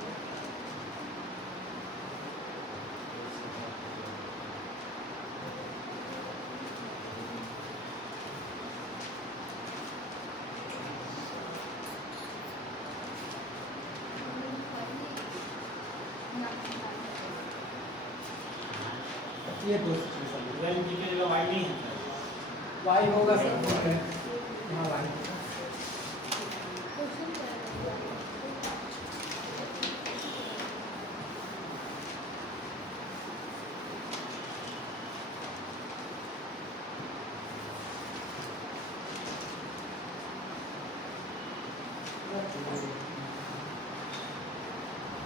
ये दो सिचुएशन वेल की जगह वाई नहीं है वाई होगा सर यहाँ वाई क्वेश्चन करेंगे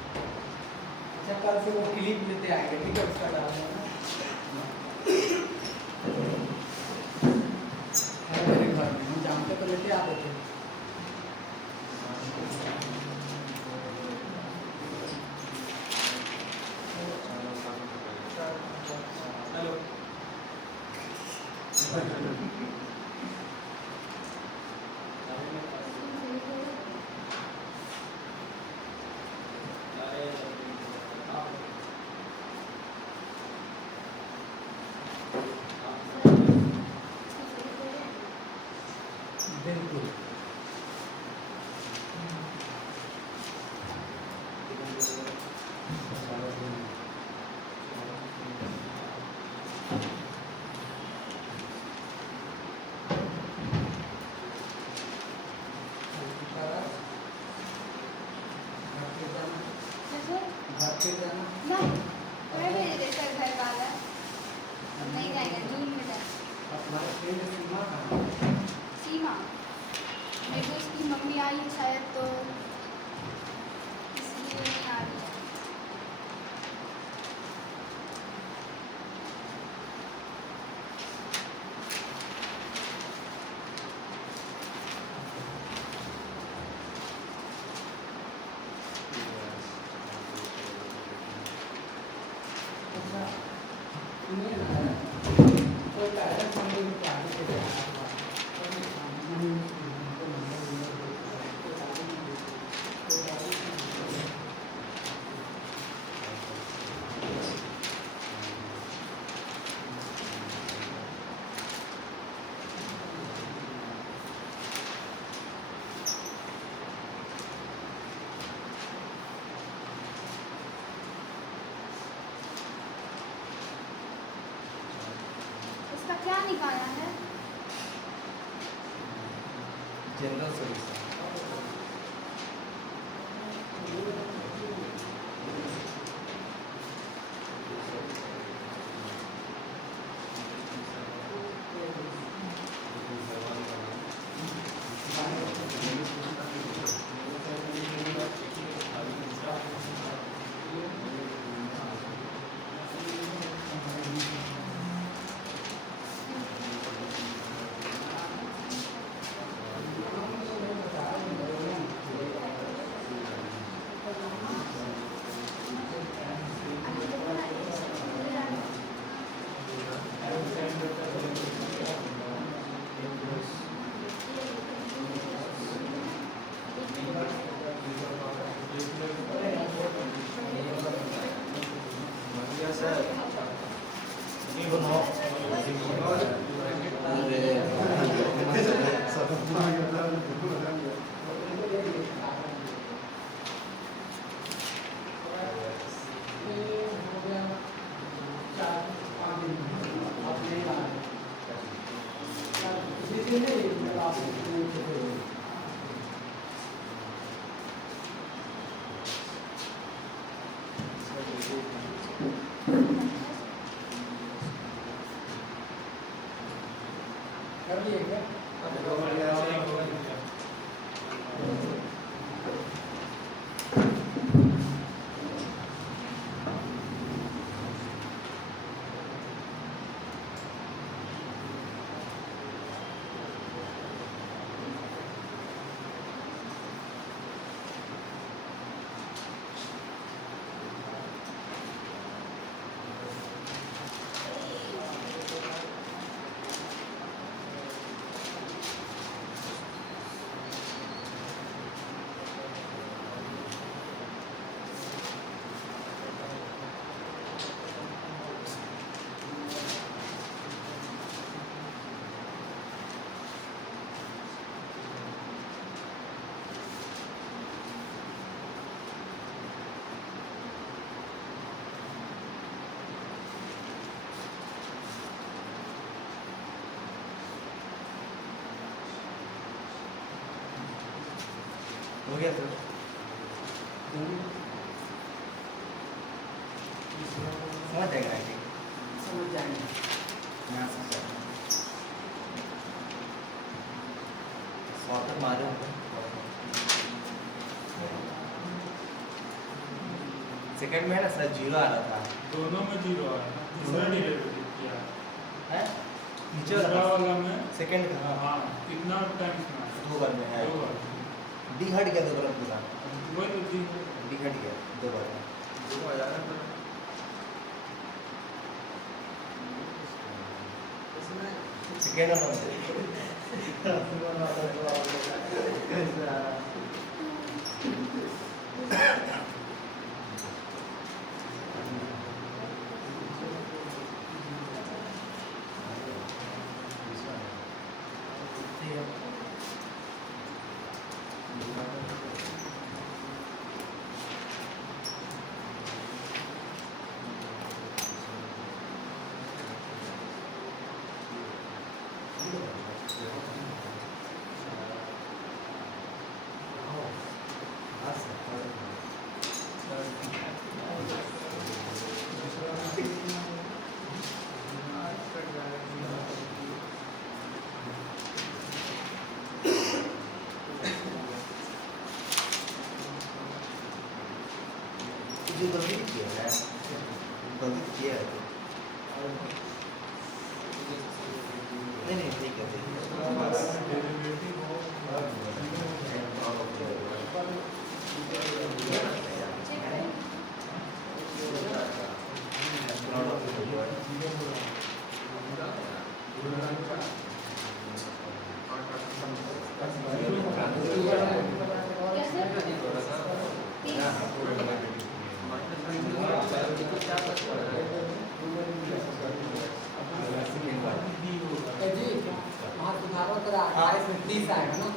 अच्छा कल से वो क्लिप लेते आएंगे ठीक है उसका डालना है मेरे घर में हम जानते तो लेते आते थे बिल्कुल जैसे घर पे जाना नहीं मैं भेज देता घर वाला अब नहीं जाएंगे जून में जाएंगे अपना फ्रेंड सीमा का सीमा मेरे को उसकी मम्मी आई है शायद तो इसलिए नहीं आ रही है अच्छा सुनिए ना कोई पेरेंट्स हम लोग क्या करते इसका क्या निकाला है जनरल सर्विस कर दिए क्या हो गया सर। समझ जाएगा आई थिंक। समझ जाएंगे। शॉर्ट मारे होंगे। सेकंड में है ना सर 0 आ रहा था। दोनों में 0 आया ना, दूसरा डेरिवेटिव किया है नीचे दूसरा वाला वाला में सेकंड का हाँ कितना टाइम्स में आया? 2 बार में है। 2 बार। डी हट गया 2 बार पूरा। वही तो दी डी हट गया 2 बार में। देखो आ जाएगा इसमें सेकंड वाला में जो गलती किया है गलती किया है नहीं ठीक है जी वहाँ सुधारो तो 28 में 30 आएगा ना।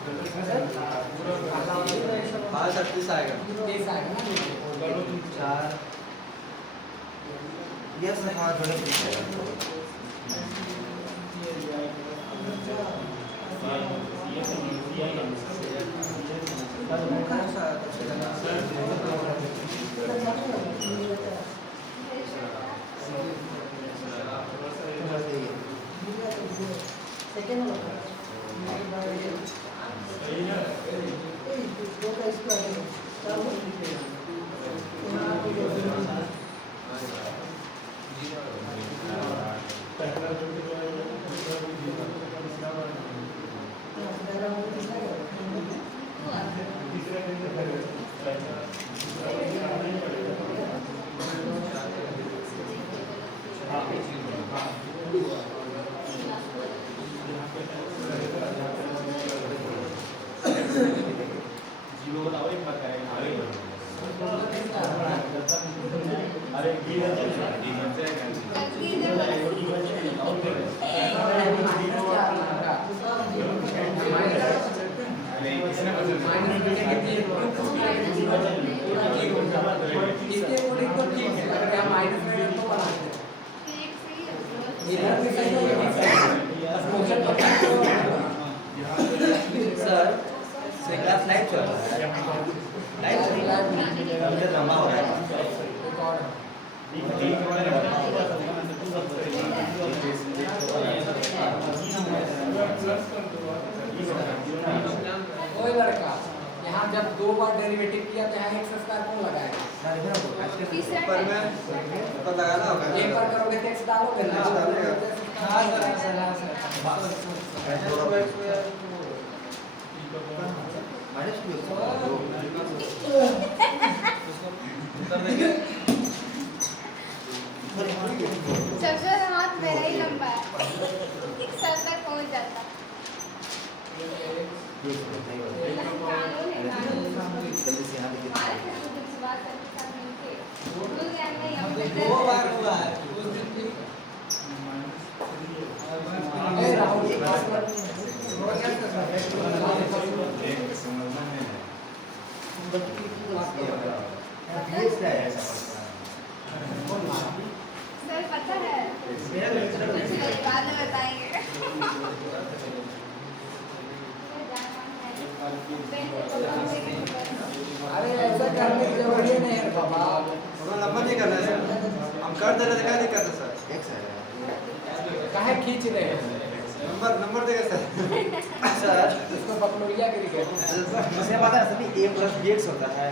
हाँ सर 30 आएगा। 30 आएगा ना। 4 यस हाँ जोड़े 30 आएगा। सही है। इसके अकॉर्डिंग तो ठीक है, अगर हम माइनस में तो बनाते हैं। इधर भी सही है, ये भी सही है। बस क्वेश्चन तो सर से क्लास लाइव चल रहा है। लाइव चल रहा है। कंप्यूटर लंबा हो रहा है। एक और कोई लड़का यहाँ जब 2 बार डेरिवेटिव किया तो यहाँ x स्क्वायर कौन लगाएगा? ऊपर में ऊपर लगाना होगा। एक बार करोगे तो x डालोगे ना। x डालेगा। हाँ सर। माइनस 2 सबसे हाथ मेरा ही लंबा है सर तक पहुंच जाता कानून है कानून जल्दी से यहाँ देखिए। हमारे से तो विश्वास करके साथ मिलके भूल गया मैं यहाँ पे 2 बार हुआ है उस दिन की। ए राहुल एक बात कर सर पता है बाद में बताएंगे कर दे रहे क्या दिक्कत है सर? काहे खींच रहे हैं नंबर देगा सर। सर इसको बकलोरिया के लिए कहते हैं। मुझे पता है सभी a plus bx होता है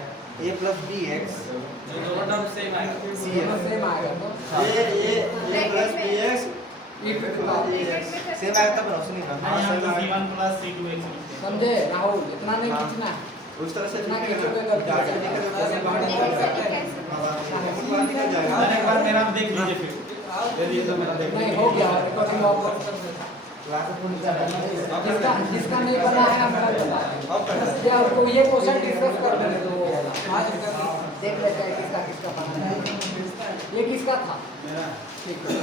a plus bx दोनों सेम आएगा तो ये plus bx e to the power same आया तब ना सुनिए ना समझे राहुल, इतना नहीं खींचना है। उस तरह से इतना खींचोगे गलती हो जाएगी। एक बार मेरा देख लीजिए फिर यदि तो मेरा देख नहीं हो गया रिकॉर्डिंग ऑफ जिसका नहीं बना है हम कर देना क्या उसको ये क्वेश्चन डिस्कस कर देने दो आज देख लेते हैं किसका किसका बना है। ये किसका था ठीक है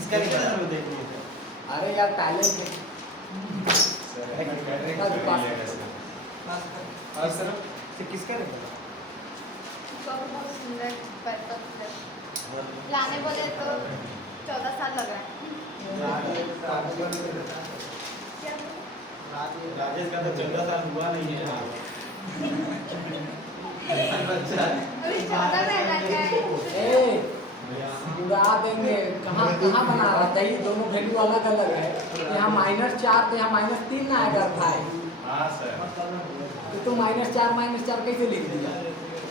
इसका नहीं पता मैं देख लीजिए अरे यार टैलेंट है और सर से किसका नहीं पता बहुत सुंदर परफेक्ट लाने बोले तो 14 साल लग रहा है राजेश का तो 14 साल हुआ नहीं है अभी 14 महीना का है ए उड़ा देंगे कहाँ कहाँ बना रहा था ये दोनों वैल्यू अलग अलग है यहाँ -4 तो यहाँ -3 ना आएगा था हां सर तो -4 कैसे लिख दिया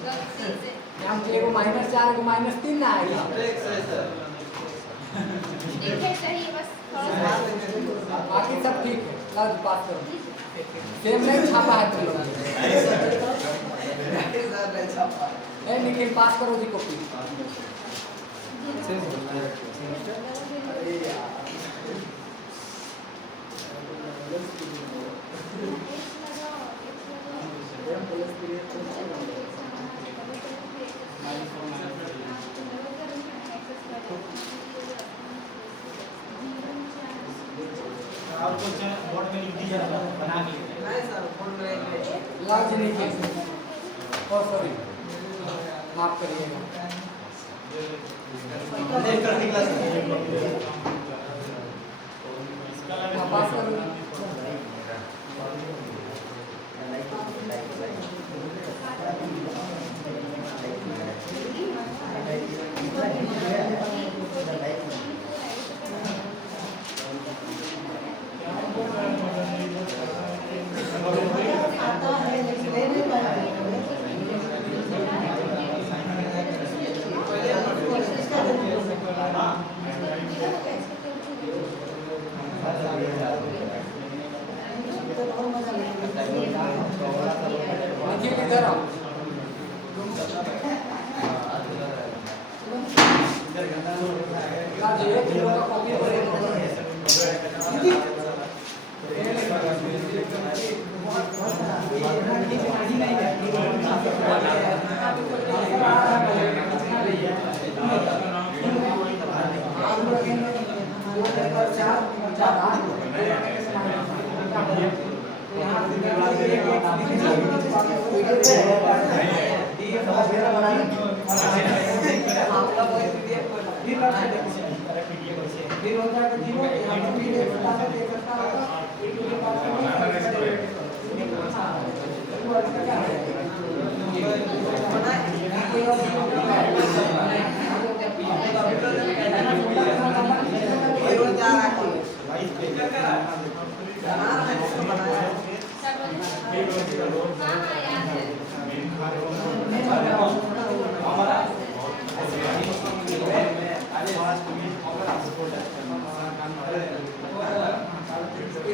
गलती से हम एगो -4 एगो -3 ना आएगा ठीक है सही बस थोड़ा सा बाकी सब ठीक है लास्ट पास करो सेम नहीं छापा है तुम लोग ए निखिल पास करो जी कॉपी आप क्वेश्चन बोर्ड में लिख दीजिए बना के नहीं सर फोन में लाओ जी निखिल ओ सॉरी माफ करिएगा पास करो निखिल इधर आओ लाओ जी एक किलो का कॉपी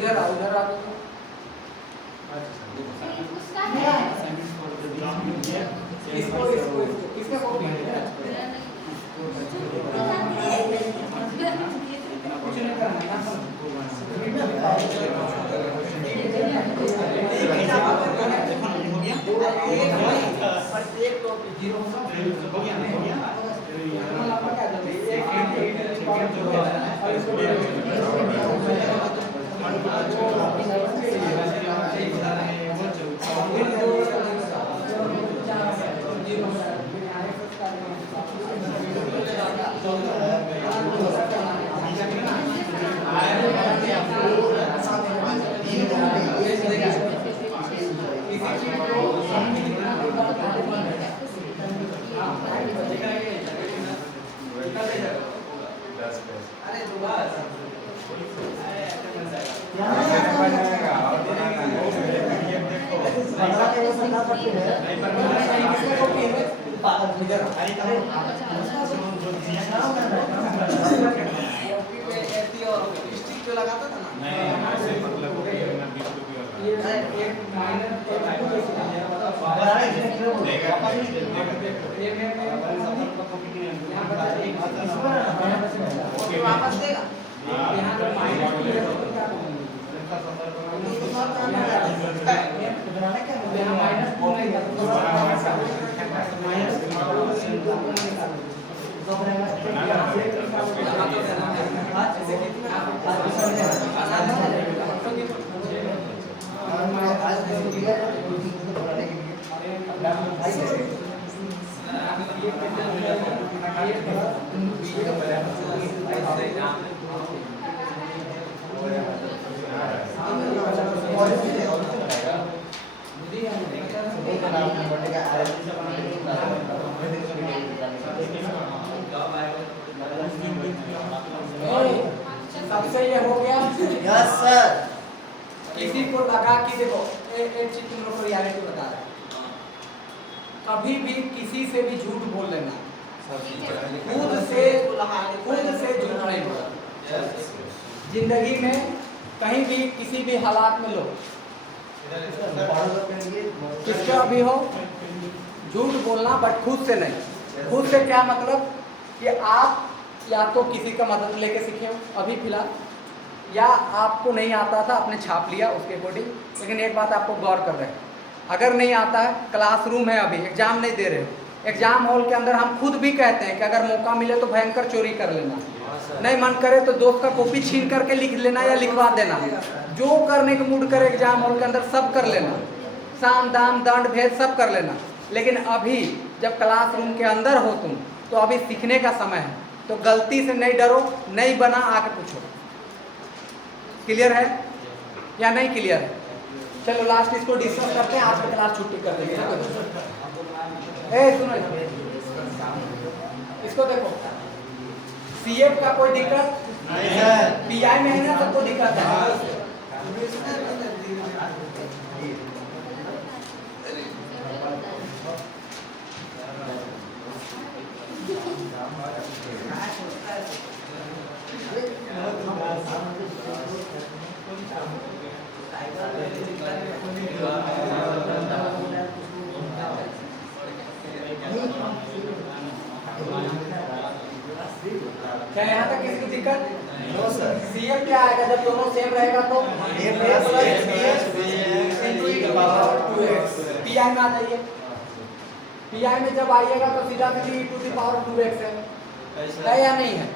इधर आओ उसका है इसको किसका कॉपी है कुछ नहीं करना प्रत्येक टॉपिक 0 हो गया किसमें कॉपी है इधर स्टिक जो लगाता था ना नहीं ऐसे मतलब वो ना बीच को भी ये एक माइनर ये मैं यहाँ बचा एक वापस देगा यहाँ जो माइनस टू है तो क्या यहाँ माइनस टू नहीं है सबसे ये हो गया यस सर किसी को लगा कि देखो एक चीज तुम लोग को रियलिटी बता रहा है कभी भी किसी से भी झूठ बोल लेना खुद से झूठ नहीं बोलना जिंदगी में कहीं भी किसी भी हालात में लो किसका भी हो झूठ बोलना बट खुद से नहीं खुद से क्या मतलब कि आप या तो किसी का मदद लेके सीखे हो अभी फिलहाल या आपको नहीं आता था आपने छाप लिया उसके अकॉर्डिंग लेकिन एक बात आपको गौर कर रहे हैं अगर नहीं आता है क्लासरूम है अभी एग्जाम नहीं दे रहे हो एग्जाम हॉल के अंदर हम खुद भी कहते हैं कि अगर मौका मिले तो भयंकर चोरी कर लेना नहीं मन करे तो दोस्त का कॉपी छीन करके लिख लेना या लिखवा देना जो करने का मूड करे एग्जाम हॉल के अंदर सब कर लेना साम दाम दंड भेद सब कर लेना लेकिन अभी जब क्लासरूम के अंदर हो तुम तो अभी सीखने का समय है तो गलती से नहीं डरो नहीं बना आके पूछो क्लियर है या नहीं क्लियर है चलो लास्ट इसको डिस्कस करते हैं आज का क्लास छुट्टी कर देंगे ए सुनो इसको देखो सीएफ का कोई दिक्कत नहीं सर पीआई में है ना सबको दिक्कत है क्या यहाँ तक किसी को दिक्कत नो सर सीएफ क्या आएगा जब दोनों सेम रहेगा तो पीआई में आ जाइए पीआई में जब आइएगा तो सीधा सीधी टू दी पावर 2x है या नहीं है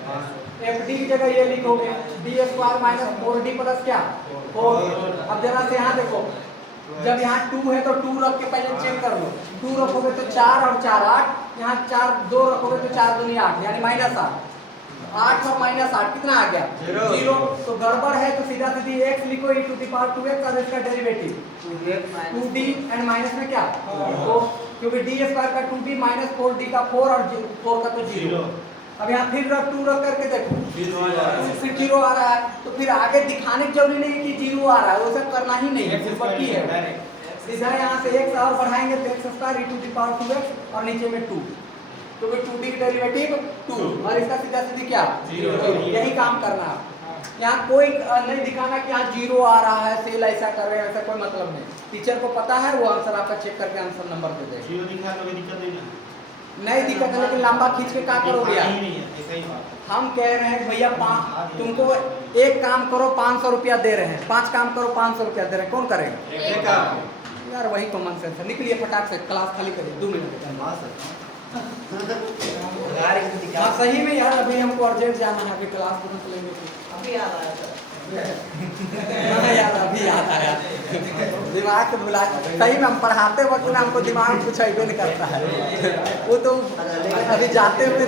एफडी की जगह ये लिखोगे D square minus 4d plus क्या 4 अब जरा से यहाँ देखो जब यहाँ 2 है तो 2 रख के पहले चेक कर लो 2 रखोगे तो 4 और 4 8 यहाँ 4 2 रखोगे तो 4 दूनी 8 यानी माइनस 8 और माइनस 8 कितना आ गया 0 तो गड़बड़ है तो सीधा सीधी x लिखो e to the power 2x और इसका डेरिवेटिव 2d एंड माइनस में क्या 4 क्योंकि d स्क्वायर का 2d माइनस 4d का 4 और 4 का तो 0 अब यहाँ फिर 2 रख करके देखो फिर 0 आ रहा है तो फिर आगे दिखाने की जरूरी नहीं है कि 0 आ रहा है वो सब करना ही नहीं है सिर्फ की है सीधा यहाँ से x और बढ़ाएंगे तो x square e to the power 2x और नीचे में 2 क्योंकि 2d का डेरिवेटिव 2 और इसका सीधा सीधी क्या 0 यही काम करना है यहाँ कोई नहीं दिखाना कि यहाँ 0 आ रहा है सेल ऐसा कर रहे हैं ऐसा कोई मतलब नहीं टीचर को पता है वो आंसर आपका चेक करके आंसर नंबर दे देगा 0 दिखा तो कोई दिक्कत नहीं ना नहीं दिक्कत है लेकिन लंबा खींच के क्या करोगे यार नहीं है ऐसा ही बात हम कह रहे हैं भैया तुमको एक काम करो 500 रुपया दे रहे हैं 5 काम करो 500 रुपया दे रहे हैं कौन करेगा एक काम यार वही कॉमन सेंस है निकलिए फटाक से क्लास खाली करिए 2 मिनट के अंदर हाँ सर हाँ सही में यार अभी हमको अर्जेंट जाना है अभी क्लास तुरंत लेंगे अभी याद आया सर हाँ यार अभी याद आया दिमाग से भुला सही में हम पढ़ाते वक्त ना हमको दिमाग में कुछ आइडिया नहीं करता है वो तो अभी जाते हुए